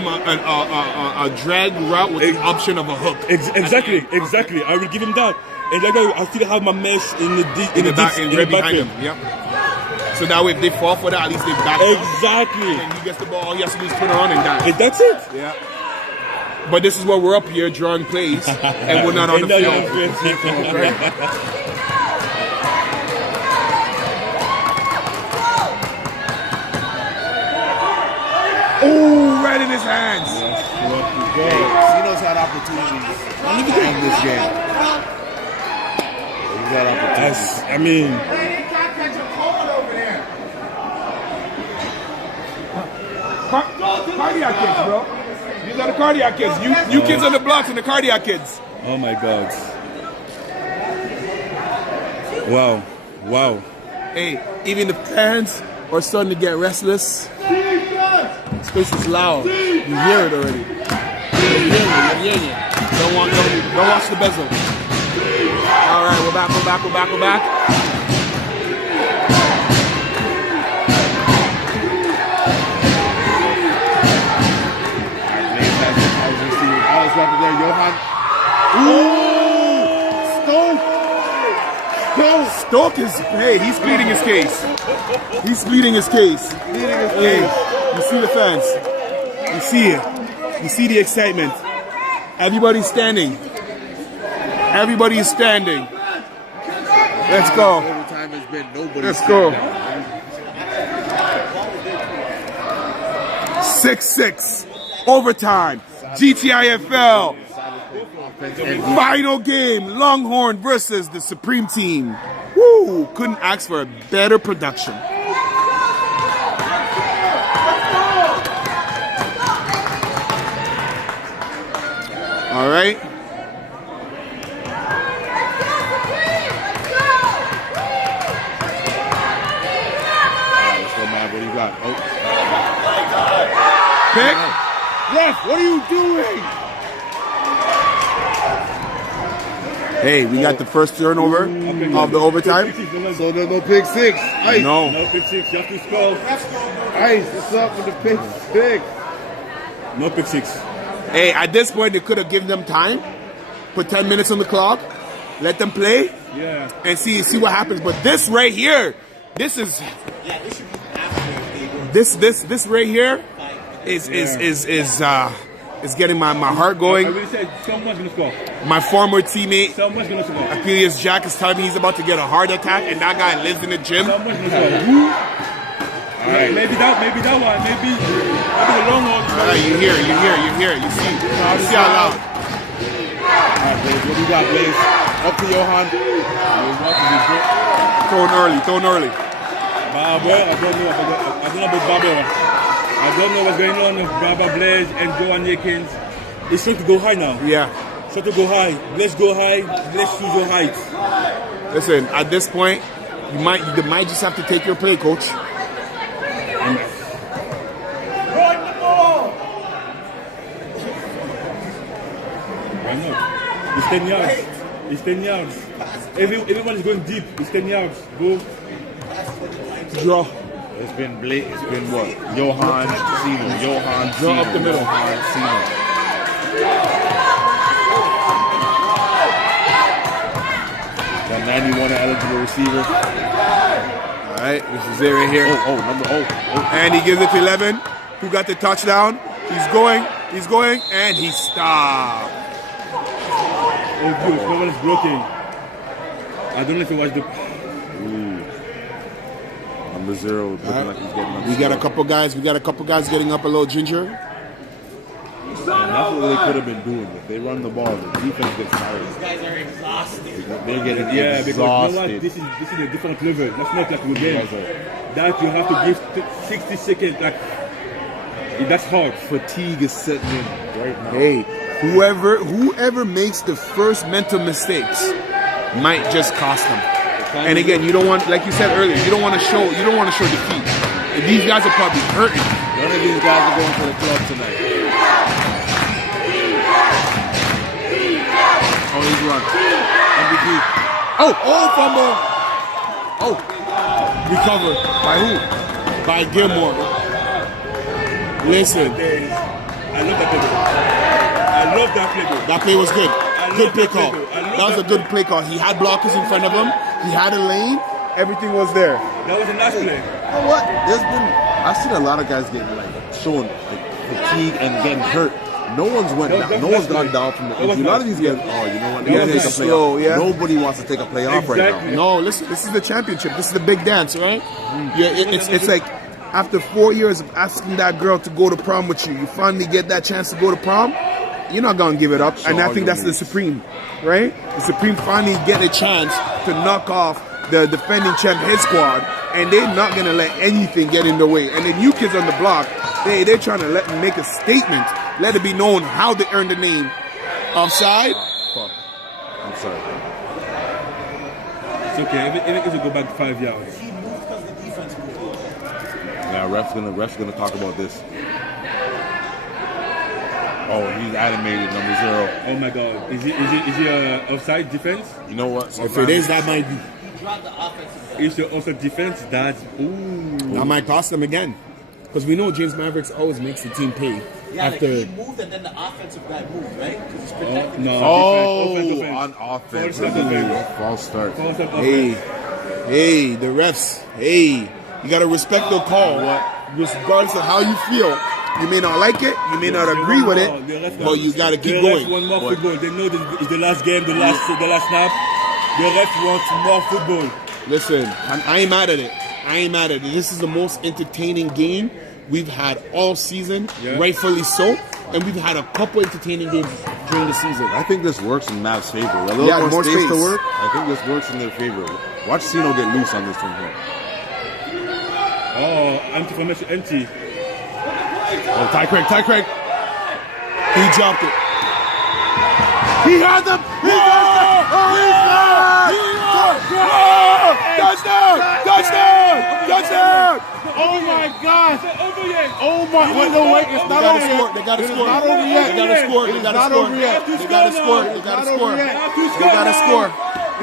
a drag route with the option of a hook. Exactly. I will give him that, and like I still have my mesh in the back behind him. Yep. So that way, if they fall for that, at least they back up. Exactly. And he gets the ball. All he has to do is turn around and dive. And that's it. Yeah. But this is what we're up here drawing plays, and we're not on the field. Right? Oh, right in his hands. Cino's had opportunities in this game. He's had opportunities. I mean, Cardiac kids, bro. These are the cardiac kids. You kids on the blocks and the cardiac kids. oh my God. Wow. Hey, even the fans are starting to get restless. This place is loud. You hear it already. You're hearing it. Don't watch the bezel. All right, we're back. There, Johan. Stoke is, he's pleading his case. You see the fans. You see it. You see the excitement. Everybody's standing. Let's go. Overtime has been nobody. Let's go. 6-6. Overtime. GTIFL. Final game. Longhorn versus the Supreme Team. Woo! Couldn't ask for a better production. All right. Let's go, man. What do you got? Oh. Pick. Ref, what are you doing? Hey, we got the first turnover of the overtime. So there's no pick six. Ice. No. No pick six. You have to score. Ice, what's up with the pick six? No pick six. Hey, at this point, they could have given them time, put 10 minutes on the clock, let them play, and see what happens. But this right here, this is this right here is getting my heart going. I really said someone's gonna score. My former teammate, Someone's gonna score. Achilles Jack, is telling me he's about to get a heart attack, and that guy lives in the gym. Someone's gonna score. Who? Maybe that one. Maybe the Longhorns. All right, you hear, you see how loud. All right, Blaze, what do you got, Blaze? Up to Johan. Throwing early. Barber, I don't know about Barber. I don't know what's going on with Barber, Blaze, and Johan Yakins. It's trying to go high now. Yeah. Try to go high. Let's go high. Let's choose your height. Listen, at this point, you might just have to take your play, coach. Why not? It's 10 yards. It's 10 yards. Everyone is going deep. It's 10 yards. Go. Draw. It's been what? Johan, Cino. Johan, Draw Cino. up the middle. Johan, Cino. Got 91 eligible receiver. All right, this is it right here. Oh. And he gives it to 11. Who got the touchdown? He's going, and he stopped. Oh, good. Someone is blocking. I don't know if it was the. Number 0 looking like he's getting up. We got a couple guys. We got a couple guys getting up a little ginger. And that's what they could have been doing. If they run the ball, the defense gets tired. These guys are exhausted. They're getting Yeah, because you know what? exhausted. This is a different level. That's not like a game. That you have to give 60 seconds. Like that's hard. Fatigue is setting in right now. Hey, whoever makes the first mental mistakes might just cost them. And again, you don't want, like you said earlier, you don't want to show defeat. And these guys are probably hurting. None of these guys are going to the club tonight. Oh, he's run. MVP. Oh, fumble. Oh, recovered. By who? By Gilmore. Listen, I love that play. I love that play. that play was good. Good play call. I love That was a good play call. He had blockers in front of him. He had a lane. Everything was there. That was a nice play. You know what? I've seen a lot of guys getting showing fatigue and getting hurt. No one's went down. No one's gone down from the injury. A lot of these guys, you know what? They Yeah, take a this is slow, playoff. yeah. Nobody wants to take a playoff right Exactly. now. No, listen, this is the championship. This is the big dance, right? Yeah, it's like after 4 years of asking that girl to go to prom with you, you finally get that chance to go to prom. You're not gonna give it up, and I think that's the Supreme, right? The Supreme finally get a chance to knock off the defending champ hit squad, and they're not gonna let anything get in the way. And the new kids on the block, they're trying to make a statement, let it be known how they earned the name. Offside. Fuck. I'm sorry. It's okay. Even if you go back 5 yards. He moved because the defense moved. Yeah, ref's gonna talk about this. Oh, he's animated, number 0. Oh my God! Is he offside defense? You know what? If it is, that might be. He dropped the offensive guy. Is the offside defense? That's ooh. That might cost them again, because we know James Mavericks always makes the team pay Yeah, like after. he moved and then the offensive guy moved, right? 'Cause he's protecting. No. Oh, defense. on offense. False defense. False start. False Hey, offense. hey, the refs. Hey, you gotta respect the call. Regardless of how you feel, you may not like it, you may not agree with it, but you gotta keep The going. refs want more football. They know that it's the last game, the last snap. The refs want more football. Listen, I ain't mad at it. I ain't mad at it. This is the most entertaining game we've had all season, Yeah. rightfully so. And we've had a couple entertaining games during the season. I think this works in Mavs' favor. A little Yeah, more more space to space. work. I think this works in their favor. Watch Cino get loose on this one here. Oh, empty formation, empty. Oh, Ty Craig. He dropped it. He had them. He got them. Oh, Touchdown! Oh my God! Oh my! Wait, no, wait! It's not over yet. They got to score. not over yet. They got to score. They got to score. They got to score. They got to score. They got to score.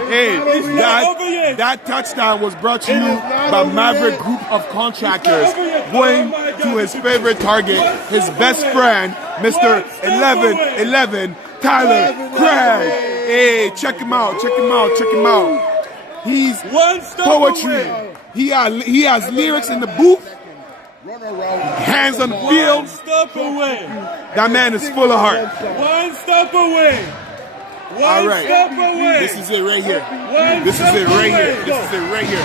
Hey, that touchdown was brought to you by Maverick Group of Contractors, going to his favorite target, his best friend, Mr. 1111, Tyler Craig. Hey, check him out. Check him out. Check him out. He's poetry. He has lyrics in the booth. Hands on the field. Step away! That man is full of heart. One step away! All right. Step away! This is it right here. One This is step it right away. here. This is it right here.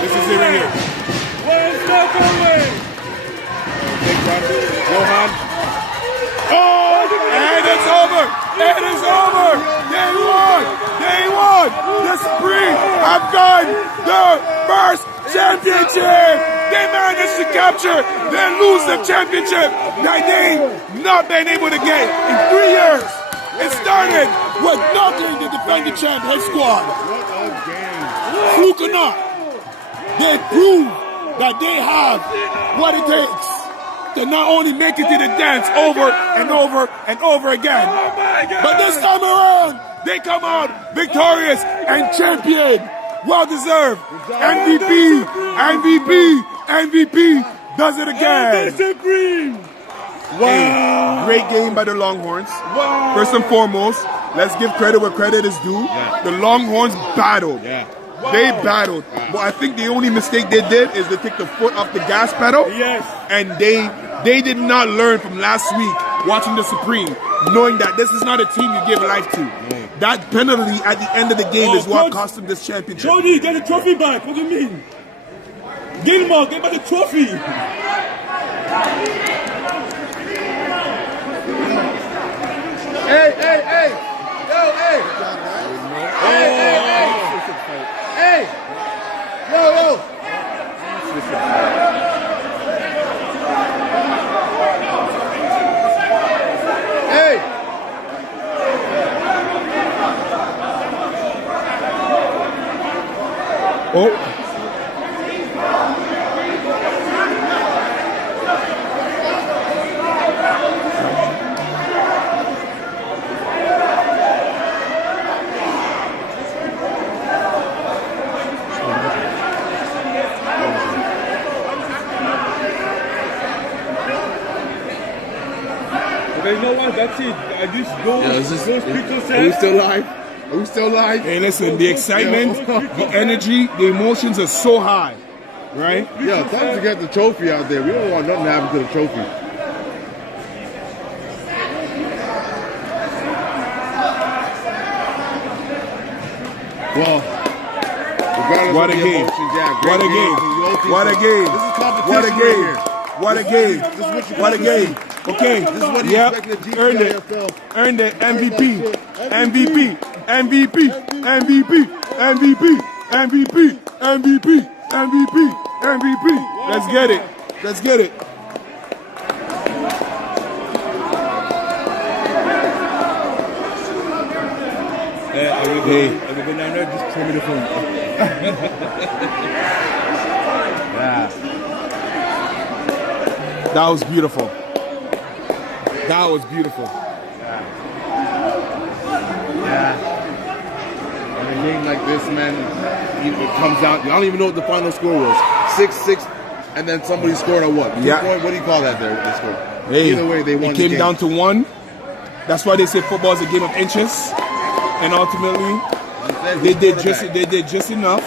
This is it right here. One step away! Johan. Oh, and it's over. It is over. They won. They won. The Supreme have done the first championship. They managed to capture their losing championship that they not been able to get in 3 years. It started with knocking the defending champ head squad. Fluke or not, they proved that they have what it takes to not only make it to the dance over and over and over again, but this time around, they come out victorious and champion. Well deserved. MVP does it again. Wow. Great game by the Longhorns. Wow. First and foremost, let's give credit where credit is due. Yeah. The Longhorns battled. Yeah. Wow. They battled. But I think the only mistake they did is they took the foot off the gas pedal. Yes. And they did not learn from last week watching the Supreme, knowing that this is not a team you give life to. That penalty at the end of the game Oh, is what coach. cost him this championship. Jody, get the trophy back. What do you mean? Gilmore, get back the trophy. Hey, hey, hey! Yo, hey! Hey, hey, hey! Hey! Yo, yo! Hey! Oh. Okay, you know what? That's it. I just go. Those pictures Are we still live? Are we still live? Hey, listen, the excitement, the energy, the emotions are so high, right? Yeah, time to get the trophy out there. We don't want nothing to happen to the trophy. Well, regardless What of a the game. emotions, yeah, great What a game. Both teams What a are- game. This is competition What a right game. here. What a game. What a game. Okay. This is what you Yep. expect in the Earned it. GTIFL. Earned it. MVP. MVP. MVP. MVP. MVP. MVP. MVP. MVP. MVP. Let's get it. Let's get it. Hey. Everybody down there, just throw me the phone. That was beautiful. That was beautiful. In a game like this, man, it comes out. I don't even know what the final score was. 6-6, and then somebody scored a what? 2 Yeah. point? What do you call that there? They scored. Hey, Either way, they won it the came game. down to one. That's why they say football is a game of inches, and ultimately they did just enough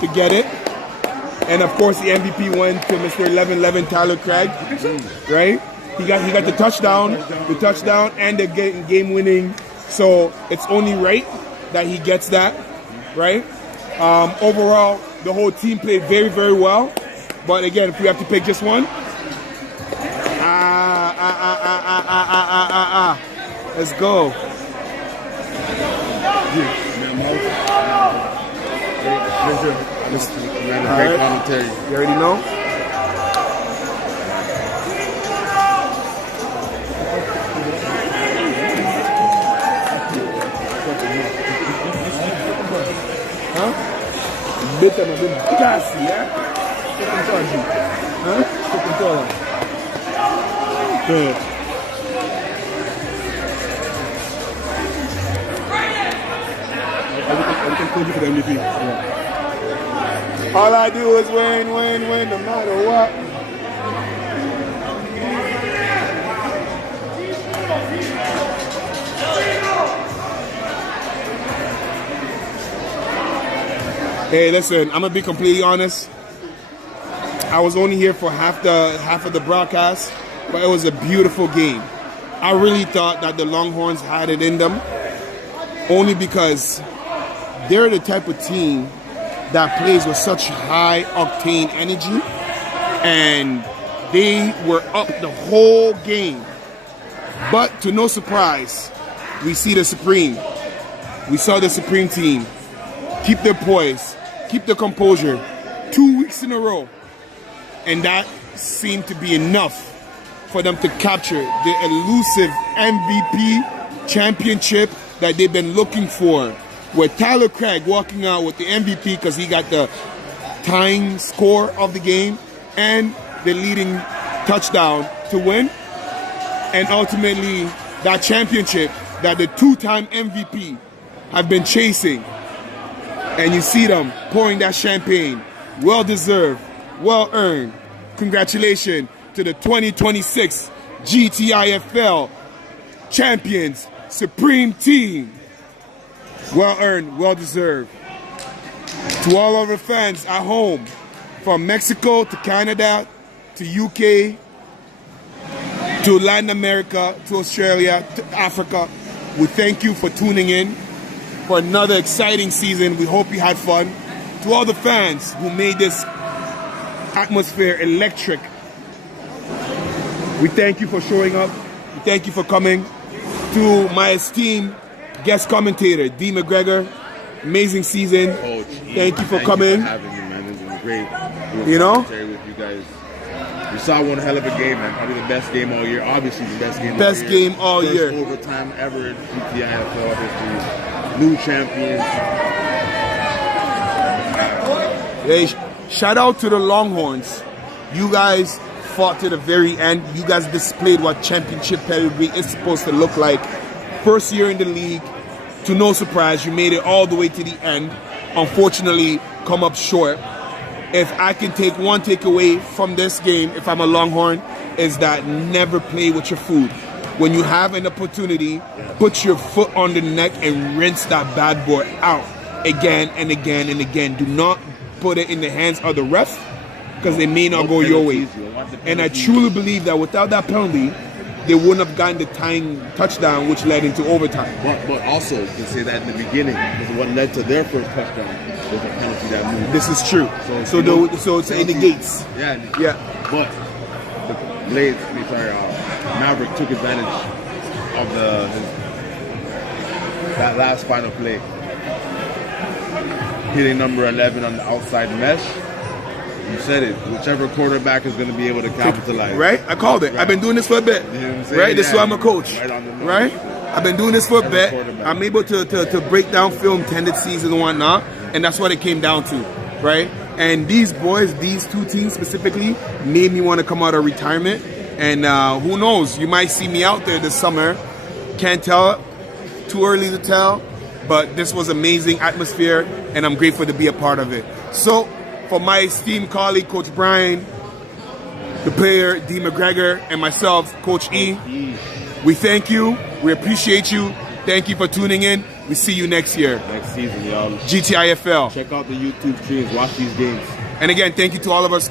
to get it. And of course, the MVP went to Mr. 11-11 Tyler Craig, right? He got the touchdown, and the game winning. So it's only right that he gets that, right? Overall, the whole team played very, very well. But again, if we have to pick just one, let's go. Man, All great right. commentary. You already know. Beta na bin kasi ya. Controla. Everything told you for the MVP. All I do is win, no matter what. Hey, listen, I'm gonna be completely honest. I was only here for half of the broadcast, but it was a beautiful game. I really thought that the Longhorns had it in them, only because they're the type of team that plays with such high octane energy, and they were up the whole game. But to no surprise, we see the Supreme. We saw the Supreme team keep their poise, keep their composure 2 weeks in a row. And that seemed to be enough for them to capture the elusive MVP championship that they've been looking for. With Tyler Craig walking out with the MVP because he got the tying score of the game and the leading touchdown to win. And ultimately, that championship that the two-time MVP have been chasing. And you see them pouring that champagne. Well-deserved, well-earned. Congratulations to the 2026 GTIFL champions, Supreme Team. Well-earned, well-deserved. To all of our fans at home, from Mexico to Canada to UK to Latin America to Australia to Africa, we thank you for tuning in for another exciting season. We hope you had fun. To all the fans who made this atmosphere electric, we thank you for showing up. We thank you for coming. To my esteemed guest commentator, D. McGregor, amazing season. Coach, thank you for thank coming. You for having me, man. It's been great. You know? With you guys. We saw one hell of a game, man. Probably the best game all year. Obviously, the best game. Best game all year. First overtime ever in GTIFL history. New champions. Hey, shout out to the Longhorns. You guys fought to the very end. You guys displayed what championship pedigree is supposed to look like. First year in the league, to no surprise, you made it all the way to the end. Unfortunately, come up short. If I can take one takeaway from this game, if I'm a Longhorn, is that never play with your food. When you have an opportunity, put your foot on the neck and rinse that bad boy out again and again and again. Do not put it in the hands of the ref, because they may not go your way. And I truly believe that without that penalty, they wouldn't have gotten the tying touchdown, which led into overtime. But also, you can say that in the beginning, because what led to their first touchdown was a penalty that moved. This is true. So it's in the gates. Yeah. Yeah. But the Blades, Maverick took advantage of that last final play. Hitting number 11 on the outside mesh. You said it. Whichever quarterback is going to be able to capitalize. Right? I called it. Right. I've been doing this for a bit. You know what I'm saying? Right? This is why I'm a coach. Right? I've been doing this for a bit. I'm able to break down film tendencies and whatnot. And that's what it came down to. Right? And these boys, these two teams specifically, made me want to come out of retirement. And who knows? You might see me out there this summer. Can't tell. Too early to tell. But this was amazing atmosphere. And I'm grateful to be a part of it. So, for my esteemed colleague, Coach Brian, the player, D. McGregor, and myself, Coach E, we thank you. We appreciate you. Thank you for tuning in. We see you next year. Next season, y'all. GTIFL. Check out the YouTube streams. Watch these games. And again, thank you to all of our sponsors.